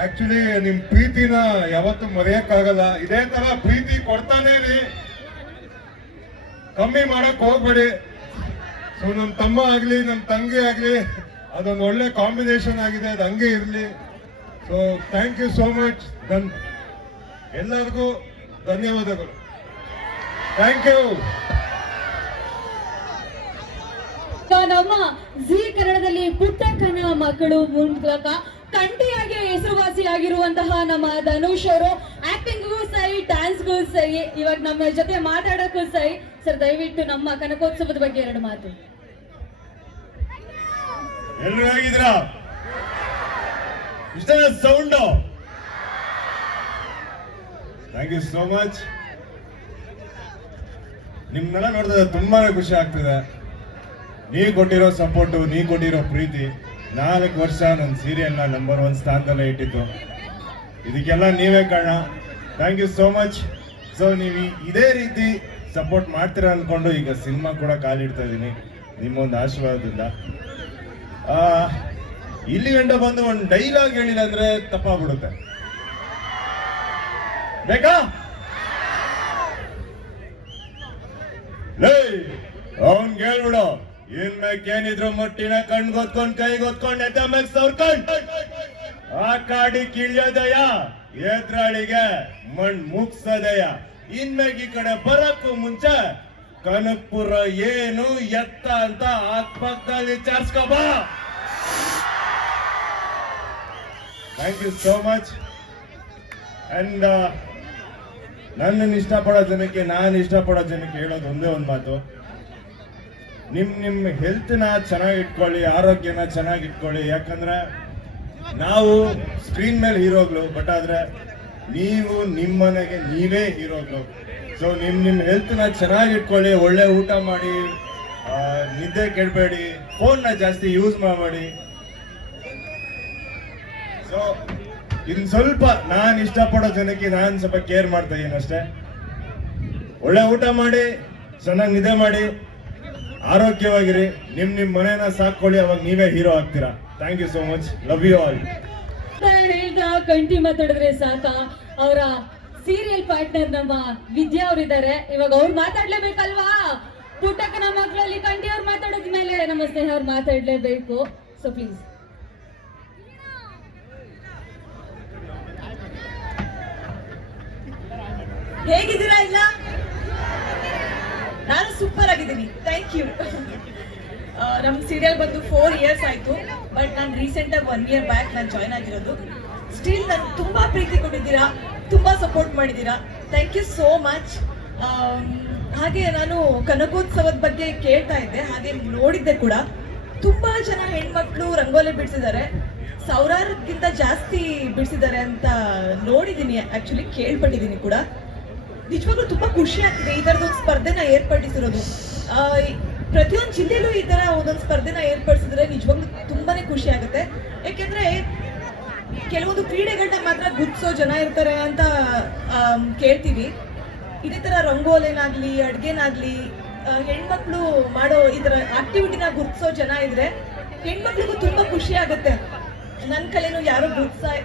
ಆಕ್ಚುಲಿ ನಿಮ್ ಪ್ರೀತಿನ ಯಾವತ್ತೂ ಮರೆಯಕ್ಕಾಗಲ್ಲ. ಇದೇ ತರ ಪ್ರೀತಿ ಕೊಡ್ತಾನೆ ರೀ, ಕಮ್ಮಿ ಮಾಡಕ್ ಹೋಗ್ಬೇಡಿ. ಸೊ ನಮ್ ತಮ್ಮ ಆಗ್ಲಿ ನಮ್ ತಂಗಿ ಆಗ್ಲಿ ಅದೊಂದು ಒಳ್ಳೆ ಕಾಂಬಿನೇಷನ್ ಆಗಿದೆ, ಅದು ಹಂಗೆ ಇರ್ಲಿ. So thank you so much. ಎಲ್ಲರಿಗೂ ಧನ್ಯವಾದಗಳು. Thank you. ನಮ್ಮ ಜಿ ಕನ್ನಡದಲ್ಲಿ ಪುಟ್ಟಕ್ಕನ ಮಕ್ಕಳು ಮೂಲಕ ಕಂಠಿಯಾಗಿ ಹೆಸರುವಾಸಿಯಾಗಿರುವಂತಹ ನಮ್ಮ ಧನುಷ್ ಅವರು ಆಕ್ಟಿಂಗ್ಗೂ ಸರಿ, ಡ್ಯಾನ್ಸ್ಗೂ ಸರಿ, ಇವಾಗ ನಮ್ಮ ಜೊತೆ ಮಾತಾಡೋಕ್ಕೂ ಸರಿ. ಸರ್ ದಯವಿಟ್ಟು ನಮ್ಮ ಕನಕೋತ್ಸವದ ಬಗ್ಗೆ 2 ಮಾತು. ಎಲ್ಲರೂ ಹೇಗಿದ್ದೀರಾ? ಇಷ್ಟ sound. Thank you so much. ನಿಮ್ನೆಲ್ಲ ನೋಡಿದ್ರೆ ತುಂಬಾನೇ ಖುಷಿ ಆಗ್ತಿದೆ. ನೀವು ಕೊಟ್ಟಿರೋ ಸಪೋರ್ಟು, ನೀವು ಕೊಟ್ಟಿರೋ ಪ್ರೀತಿ. 4 ವರ್ಷ ನನ್ನ ಸೀರಿಯಲ್ನ ನಂಬರ್ 1 ಸ್ಥಾನದಲ್ಲೇ ಇಟ್ಟಿದ್ದು. ಇದಕ್ಕೆಲ್ಲ ನೀವೇ ಕಾರಣ. Thank you so much. So ನೀವು ಇದೇ ರೀತಿ ಸಪೋರ್ಟ್ ಮಾಡ್ತೀರಾ ಅನ್ಕೊಂಡು ಈಗ ಸಿನಿಮಾ ಕೂಡ ಕಾಲಿಡ್ತಾ ಇದ್ದೀನಿ ನಿಮ್ಮೊಂದು ಆಶೀರ್ವಾದದಿಂದ. ಇಲ್ಲಿ ಗಂಟ ಬಂದು ಒಂದು ಡೈಲಾಗ್ ಹೇಳಿಲ್ಲ ಅಂದ್ರೆ ತಪ್ಪಾಗ್ಬಿಡುತ್ತೆ. ಬೇಕಾ? ಲೇ ಅವನ್ ಹೇಳ್ಬಿಡು, ಏನಿದ್ರು ಮುಟ್ಟಿನ ಕಣ್ಗೊತ್ಕೊಂಡ್ ಕೈಗೊತ್ಕೊಂಡ್ ಎತ್ತಮೆಕ್ ಸೌರ್ಕೊಂಡ್ ಆ ಕಾಡಿ ಕೀಳ್ಯೋದಯ, ಎದ್ರಾಳಿಗೆ ಮಣ್ ಮುಗ್ಸದಯ. ಇನ್ಮೇಗ್ ಈ ಕಡೆ ಬರಕ್ಕೂ ಮುಂಚೆ ಕನಕಪುರ ಏನು ಎತ್ತ ಅಂತ ಆತ್ಮದಲ್ಲಿ ವಿಚಾರಿಸ್ಕೋಬಾ. Thank you so much. And ನನ್ನನ್ನು ಇಷ್ಟಪಡೋ ಜನಕ್ಕೆ, ನಾನು ಇಷ್ಟಪಡೋ ಜನಕ್ಕೆ ಹೇಳೋದು ಒಂದೇ ಒಂದು ಮಾತು. ನಿಮ್ಮ ಹೆಲ್ತ್ನ ಚೆನ್ನಾಗಿ ಇಟ್ಕೊಳ್ಳಿ, ಆರೋಗ್ಯನ ಚೆನ್ನಾಗಿ ಇಟ್ಕೊಳ್ಳಿ. ಯಾಕಂದ್ರೆ ನಾವು ಸ್ಕ್ರೀನ್ ಮೇಲೆ ಹೀರೋಗಳು, ಬಟ್ ಆದ್ರೆ ನೀವು ನಿಮ್ಮನೆಗೆ ನೀವೇ ಹೀರೋಗಳು. ಸೊ ನಿಮ್ಮ ಹೆಲ್ತ್ನ ಚೆನ್ನಾಗಿ ಇಟ್ಕೊಳ್ಳಿ, ಒಳ್ಳೆ ಊಟ ಮಾಡಿ, ನಿದ್ದೆ ಕೆಡಬೇಡಿ, ಫೋನ್ನ ಜಾಸ್ತಿ ಯೂಸ್ ಮಾಡಬೇಡಿ. ಸೊ ಇನ್ ಸ್ವಲ್ಪ ನಾನು ಇಷ್ಟಪಡೋ ಜನಕ್ಕೆ ನಾನು ಸ್ವಲ್ಪ ಕೇರ್ ಮಾಡ್ತಾ ಇದ್ದೀನಿ ಅಷ್ಟೇ. ಒಳ್ಳೆ ಊಟ ಮಾಡಿ, ಚೆನ್ನಾಗಿ ನಿದ್ದೆ ಮಾಡಿ, ಆರೋಗ್ಯವಾಗಿರಿ, ನಿಮ್ಮ ಮನೆಯನ್ನ ಸಾಕೊಳ್ಳಿ, ಅವಾಗ ನೀವೇ ಹೀರೋ ಆಗ್ತೀರಾ. Thank you so much. Love you all. ಹೇಳ್ದ ಕಂಠಿ ಮಾತಾಡಿದ್ರೆ ಸಾಕ. ಅವರ ಸೀರಿಯಲ್ ಪಾರ್ಟ್ನರ್ ನಮ್ಮ ವಿದ್ಯಾ ಅವರಿದ್ದಾರೆ. ಇವಾಗ ಅವ್ರು ಮಾತಾಡ್ಲೇಬೇಕಲ್ವಾ? ಪುಟ್ಟಕ್ಕನ ಮಕ್ಕಳಲ್ಲಿ ಕಂಠಿ ಅವ್ರು ಮಾತಾಡಿದ್ಮೇಲೆ ನಮ್ಮ ಸ್ನೇಹ ಅವ್ರು ಮಾತಾಡ್ಲೇಬೇಕು. So please. ಹೇಗಿದ್ದೀರಾ ಇಲ್ಲ? ನಾನು ಸೂಪರ್ ಆಗಿದ್ದೀನಿ, ಥ್ಯಾಂಕ್ ಯು. ನಮ್ಮ ಸೀರಿಯಲ್ ಬಂದು 4 years ಆಯ್ತು, ಬಟ್ ನಾನು ರೀಸೆಂಟಾಗಿ 1 year ಬ್ಯಾಕ್ ನಾನು ಜಾಯ್ನ್ ಆಗಿರೋದು. ಸ್ಟಿಲ್ ನಾನು ತುಂಬಾ ಪ್ರೀತಿ ಕೊಟ್ಟಿದ್ದೀರಾ, ತುಂಬಾ ಸಪೋರ್ಟ್ ಮಾಡಿದ್ದೀರಾ, ಥ್ಯಾಂಕ್ ಯು ಸೋ ಮಚ್. ಹಾಗೆ ನಾನು ಕನಕೋತ್ಸವದ ಬಗ್ಗೆ ಕೇಳ್ತಾ ಇದ್ದೆ, ಹಾಗೆ ನೋಡಿದ್ದೆ ಕೂಡ. ತುಂಬಾ ಜನ ಹೆಣ್ಮಕ್ಳು ರಂಗೋಲಿ ಬಿಡಿಸಿದ್ದಾರೆ, ಸಾವಿರಾರಕ್ಕಿಂತ ಜಾಸ್ತಿ ಬಿಡಿಸಿದ್ದಾರೆ ಅಂತ ನೋಡಿದ್ದೀನಿ, ಆಕ್ಚುಲಿ ಕೇಳ್ಪಟ್ಟಿದ್ದೀನಿ ಕೂಡ. ನಿಜವಾಗ್ಲೂ ತುಂಬಾ ಖುಷಿ ಆಗ್ತಿದೆ ಈ ತರದೊಂದು ಸ್ಪರ್ಧೆನ ಏರ್ಪಡಿಸಿರೋದು. ಪ್ರತಿಯೊಂದು ಜಿಲ್ಲೆಲೂ ಈ ತರ ಒಂದೊಂದು ಸ್ಪರ್ಧೆನ ಏರ್ಪಡಿಸಿದ್ರೆ ನಿಜವಾಗ್ಲೂ ತುಂಬಾನೇ ಖುಷಿ ಆಗುತ್ತೆ. ಯಾಕೆಂದ್ರೆ ಕೆಲವೊಂದು ಕ್ರೀಡೆಗಳನ್ನ ಮಾತ್ರ ಗುರ್ತಿಸೋ ಜನ ಇರ್ತಾರೆ ಅಂತ ಕೇಳ್ತೀವಿ. ಇದೇ ತರ ರಂಗೋಲಿನಾಗ್ಲಿ ಅಡ್ಗೆನಾಗ್ಲಿ ಹೆಣ್ಮಕ್ಳು ಮಾಡೋ ಈ ತರ ಆಕ್ಟಿವಿಟಿನ ಗುರ್ತಿಸೋ ಜನ ಇದ್ರೆ ಹೆಣ್ಮಕ್ಳಿಗೂ ತುಂಬಾ ಖುಷಿ ಆಗುತ್ತೆ. ನನ್ನ ಕಲೆನೂ ಯಾರೋ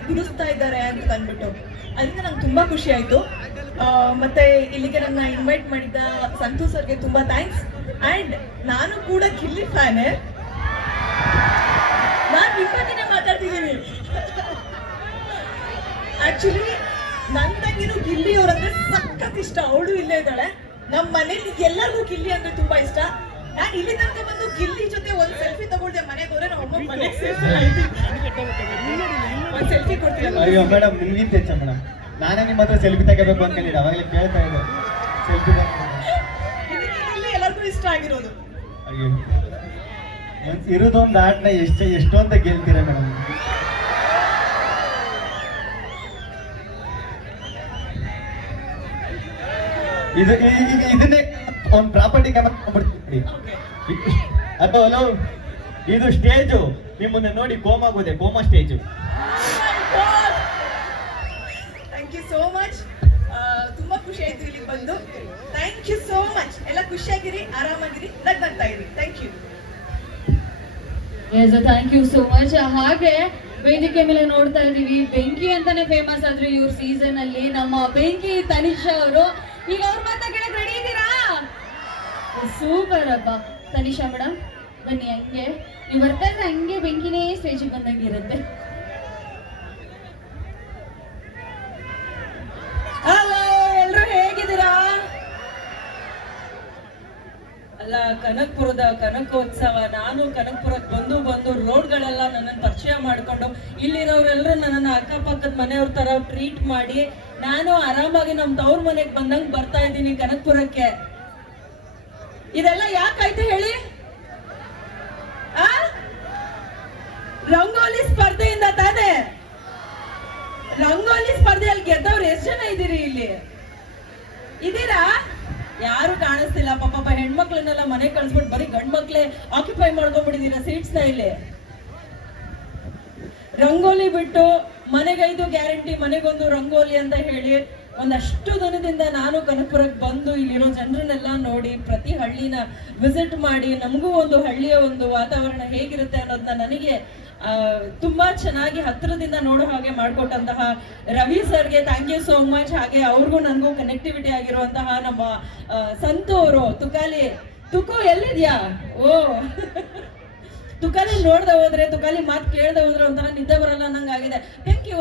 ಗುರುಸ್ತಾ ಇದ್ದಾರೆ ಅಂತ ಅಂದ್ಬಿಟ್ಟು, ಅದರಿಂದ ನಂಗೆ ತುಂಬಾ ಖುಷಿ ಆಯ್ತು. ಮತ್ತೆ ಇಲ್ಲಿಗೆ ನನ್ನ ಇನ್ವೈಟ್ ಮಾಡಿದ್ದ ಸಂತು ಸರ್ಗೆ ತುಂಬಾ ಥ್ಯಾಂಕ್ಸ್. ಅಂಡ್ ನಾನು ಕೂಡ ಗಿಲ್ಲಿ ಫ್ಯಾನ್. ನಾನು ನಿಮ್ಮ ಬಗ್ಗೆನೇ ಮಾತಾಡ್ತಿದ್ದೀನಿ. ಆಕ್ಚುಲಿ ನನ್ನ ತಂಗಿನೂ ಗಿಲ್ಲಿ ಅವ್ರಂದ್ರೆ ಸಖತ್ ಇಷ್ಟ, ಅವಳು ಇಲ್ಲೇ ಇದ್ದಾಳೆ. ನಮ್ಮ ಮನೇಲಿ ಎಲ್ಲರಿಗೂ ಗಿಲ್ಲಿ ಅಂದ್ರೆ ತುಂಬಾ ಇಷ್ಟ. ನಾನು ಇಲ್ಲಿ ತನಕ ಬಂದು ಗಿಲ್ಲಿ ಜೊತೆ ಒಂದು ಸೆಲ್ಫಿ ತಗೊಳ್ದೆ ಮನೆಗೆ ಹೋದ್ರೆ ನಾವು ಒಬ್ಬ ಮನೆಗೆ ಒಂದು ಸೆಲ್ಫಿ ಕೊಡ್ತೀವಿ. ಅಯ್ಯೋ ಮೇಡಮ್, ನಿಮ್ಗಿಂತ ಹೆಚ್ಚ ಮೇಡಮ್. ನಾನೇ ನಿಮ್ಮ ಹತ್ರ ಸೆಲ್ಫಿ ತೆಗಬೇಕು ಅಂತ ಹೇಳಿದ್ದೆ, ಅವಾಗಲೇ ಕೇಳ್ತಾ ಇದ್ದೆ ಸೆಲ್ಫಿ. ಎಲ್ಲರಿಗೂ ಇಷ್ಟ ಆಗಿರೋದು. ಅಯ್ಯೋ, ಇರೋದೊಂದು ಆಟನ ಎಷ್ಟೊಂದ ಗೆಲ್ತೀರ ಮೇಡಮ್. ಇದನ್ನೇ ಒಂದು ಪ್ರಾಪರ್ಟಿ ಮಾಡ್ಬಿಡ್ತೀವಿ. ಹಲೋ, ಇದು ಸ್ಟೇಜು ನಿಮ್ಮನ್ನ ನೋಡಿ ಕೋಮಾಗೋದೆ, coma stage. Thank you so much. ತುಂಬಾ ಖುಷಿ ಆಯ್ತು ಇಲ್ಲಿ ಬಂದು. Thank you so much. ಎಲ್ಲ ಖುಷಿಯಾಗಿರಿ, ಆರಾಮಾಗಿರಿ, ನಗ್ನಗ್ತಾ ಇರಿ. Thank you. Thank you so much. ಹಾಗೆ ವೇದಿಕೆ ಮೇಲೆ ನೋಡ್ತಾ ಇದೀವಿ, ಬೆಂಕಿ ಅಂತಾನೆ ಫೇಮಸ್ ಆದ್ರು ಇವ್ರ ಸೀಸನ್ ಅಲ್ಲಿ ನಮ್ಮ ಬೆಂಕಿ ತನಿಷಾ ಅವರು. ಈಗ ಅವ್ರ ಮಾತಾಡಕ್ಕೆ ರೆಡಿ ಇದ್ದೀರಾ? ಸೂಪರ್ ಅಪ್ಪ. ತನಿಷಾ ಮೇಡಮ್ ಬನ್ನಿ, ಹಂಗೆ ನೀವು ಬರ್ತಾ ಇದ್ರೆ ಹಂಗೆ ಬೆಂಕಿನೇ ಸ್ಟೇಜಿಗೆ ಬಂದಂಗೆ ಇರುತ್ತೆ. ಹಲೋ, ಎಲ್ರು ಹೇಗಿದ್ದೀರಾ? ಅಲ್ಲ, ಕನಕಪುರದ ಕನಕೋತ್ಸವ, ನಾನು ಕನಕಪುರಕ್ಕೆ ಬಂದು ರೋಡ್ಗಳೆಲ್ಲ ನನ್ನನ್ನು ಪರಿಚಯ ಮಾಡಿಕೊಂಡು ಇಲ್ಲಿರೋರೆಲ್ಲರೂ ನನ್ನನ್ನು ಅಕ್ಕಪಕ್ಕದ ಮನೆಯವ್ರ ತರ ಟ್ರೀಟ್ ಮಾಡಿ ನಾನು ಆರಾಮಾಗಿ ನಮ್ಮ ತವ್ರ ಮನೆಗೆ ಬಂದಂಗೆ ಬರ್ತಾ ಇದ್ದೀನಿ ಕನಕಪುರಕ್ಕೆ. ಇದೆಲ್ಲ ಯಾಕಾಯ್ತು ಹೇಳಿ? ರಂಗೋಲಿ ಸ್ಪರ್ಧೆಯಿಂದ ತಾನೇ? ರಂಗೋಲಿ ಸ್ಪರ್ಧೆಯಲ್ಲಿ ಗೆದ್ದವ್ರು ಎಷ್ಟು ಜನ ಇದ್ದೀರಿ ಇಲ್ಲಿ? ಇದೀರಾ? ಯಾರು ಕಾಣಿಸ್ತಿಲ್ಲ ಪಾಪ. ಹೆಣ್ಮಕ್ಳನ್ನೆಲ್ಲ ಮನೆ ಕಳ್ಸ್ಬಿಟ್ಟು ಬರೀ ಗಂಡ್ ಮಕ್ಳೇ ಆಕ್ಯುಪೈ ಮಾಡ್ಕೊಂಡ್ಬಿಟ್ಟಿದೀರ ಸೀಟ್ಸ್ ನ ಇಲ್ಲಿ. ರಂಗೋಲಿ ಬಿಟ್ಟು ಮನೆಗೈದು ಗ್ಯಾರಂಟಿ, ಮನೆಗೊಂದು ರಂಗೋಲಿ ಅಂತ ಹೇಳಿ ಒಂದಷ್ಟು ದಿನದಿಂದ ನಾನು ಕನಕಪುರಕ್ಕೆ ಬಂದು ಇಲ್ಲಿರೋ ಜನರನ್ನೆಲ್ಲ ನೋಡಿ, ಪ್ರತಿ ಹಳ್ಳಿನ ವಿಸಿಟ್ ಮಾಡಿ, ನಮಗೂ ಒಂದು ಹಳ್ಳಿಯ ಒಂದು ವಾತಾವರಣ ಹೇಗಿರುತ್ತೆ ಅನ್ನೋದನ್ನ ನನಗೆ ತುಂಬಾ ಚೆನ್ನಾಗಿ ಹತ್ತಿರದಿಂದ ನೋಡೋ ಹಾಗೆ ಮಾಡಿಕೊಟ್ಟಂತಹ ರವಿ ಸರ್ಗೆ ಥ್ಯಾಂಕ್ ಯು ಸೋ ಮಚ್. ಹಾಗೆ ಅವ್ರಿಗೂ ನನಗೂ ಕನೆಕ್ಟಿವಿಟಿ ಆಗಿರುವಂತಹ ನಮ್ಮ ಸಂತು ಅವರು. ತುಕು ಎಲ್ಲಿದ್ಯಾ? ಓ, ತುಕಾಲಿ ನೋಡ್ದೆ ಹೋದ್ರೆ, ತುಕಾಲಿ ಮಾತು ಕೇಳ್ದೆ ಹೋದ್ರೆ ಒಂಥರ ನಿದ್ದೆ ಬರಲ್ಲ ನಂಗಾಗಿದೆ. ಬೆಂಕಿ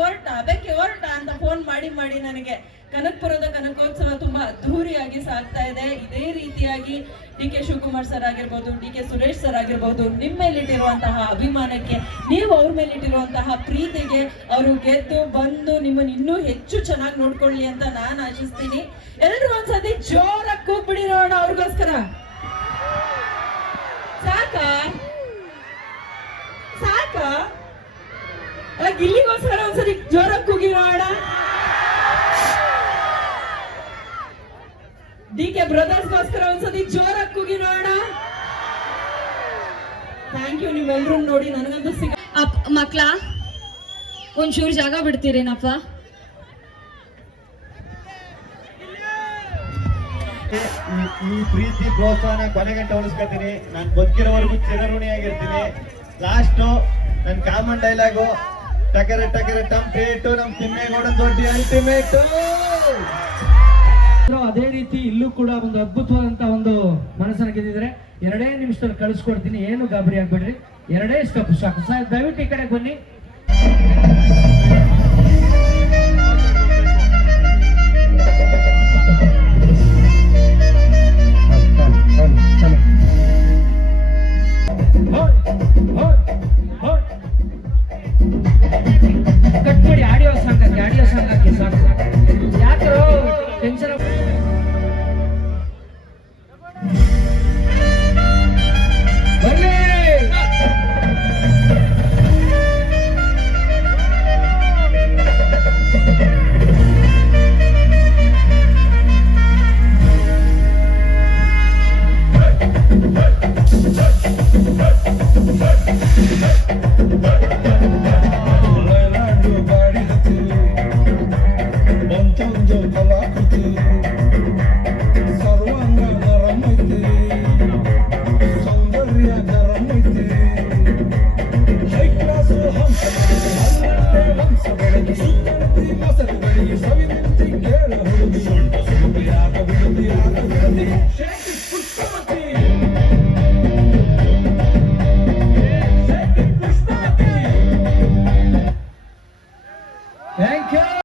ಹೊರಟ ಅಂತ ಫೋನ್ ಮಾಡಿ ನನಗೆ. ಕನಕಪುರದ ಕನಕೋತ್ಸವ ತುಂಬಾ ಅದ್ಧೂರಿಯಾಗಿ ಸಾಗ್ತಾ ಇದೆ. ಇದೇ ರೀತಿಯಾಗಿ ಡಿ.ಕೆ. ಶಿವಕುಮಾರ್ ಸರ್ ಆಗಿರ್ಬೋದು, ಡಿ.ಕೆ. ಸುರೇಶ್ ಸರ್ ಆಗಿರ್ಬೋದು, ನಿಮ್ಮ ಮೇಲಿಟ್ಟಿರುವಂತಹ ಅಭಿಮಾನಕ್ಕೆ, ನೀವು ಅವ್ರ ಮೇಲಿಟ್ಟಿರುವಂತಹ ಪ್ರೀತಿಗೆ ಅವರು ಗೆದ್ದು ಬಂದು ನಿಮ್ಮನ್ನು ಇನ್ನೂ ಹೆಚ್ಚು ಚೆನ್ನಾಗಿ ನೋಡ್ಕೊಳ್ಳಿ ಅಂತ ನಾನು ಆಶಿಸ್ತೀನಿ. ಎಲ್ರು ಒಂದ್ಸತಿ ಜೋರಾಗಿ ಕೂಗ್ಬಿಡಿ ನೋಡೋಣ ಅವ್ರಿಗೋಸ್ಕರ. ಸಾಕಾ ಅಲ್ಲ, ಗಿಲ್ಲಿಗೋಸ್ಕರ ಒಂದ್ಸತಿ ಜೋರಾಗಿ ಕೂಗಿ ನೋಡೋಣ. ಡಿ.ಕೆ. ಬ್ರದರ್ಸ್ಗೋಸ್ಕರ ಒಂದ್ಸತಿ ಜೋರಾಗಿ ಕೂಗಿ ನೋಡೋಣ. Thank you. ನೀವೆಲ್ರೂ ನೋಡಿ ನನಗಂತೂ ಮಕ್ಳ ಒಂಚೂರು ಜಾಗ ಬಿಡ್ತೀರೇನಪ್ಪ? ಈ ಪ್ರೀತಿ ಪ್ರೋತ್ಸಾಹನ ಕೊನೆಗಂಟೆ ಉಳಿಸ್ಕೊತೀನಿ. ನಾನು ಬದುಕಿರೋವರೆಗೂ ಚಿರಋಣಿಯಾಗಿರ್ತೀನಿ. ಲಾಸ್ಟು ನನ್ನ ಕಾಮನ್ ಡೈಲಾಗು, ಟಕರೆ ಟಕರೆ ಟಂಪೇಟು ನಮ್ ತಿಮ್ಮೇಗೌಡನ್ ದೊಡ್ಡ ಅಲ್ಟಿಮೇಟು. ಅದೇ ರೀತಿ ಇಲ್ಲೂ ಕೂಡ ಒಂದು ಅದ್ಭುತವಾದಂತ ಒಂದು ಮನಸ್ಸನ್ನು ಗೆದ್ದಿದ್ರೆ 2 ನಿಮಿಷದಲ್ಲಿ ಕಳಿಸ್ಕೊಡ್ತೀನಿ, ಏನು ಗಾಬರಿ ಆಗ್ಬೇಡ್ರಿ, 2 ಸ್ಟೆಪ್ ಸಾಕು. ದಯವಿಟ್ಟು ಈ ಕಡೆ ಬನ್ನಿ. ಕಟ್ ಮಾಡಿ ಆಡಿಯೋ ಸಾಂಗ್ ಹಾಕಿ ಸಾಕು ಯಾಕೋ ಟೆನ್ಷನ್. ಬರ್ಲಿ Shake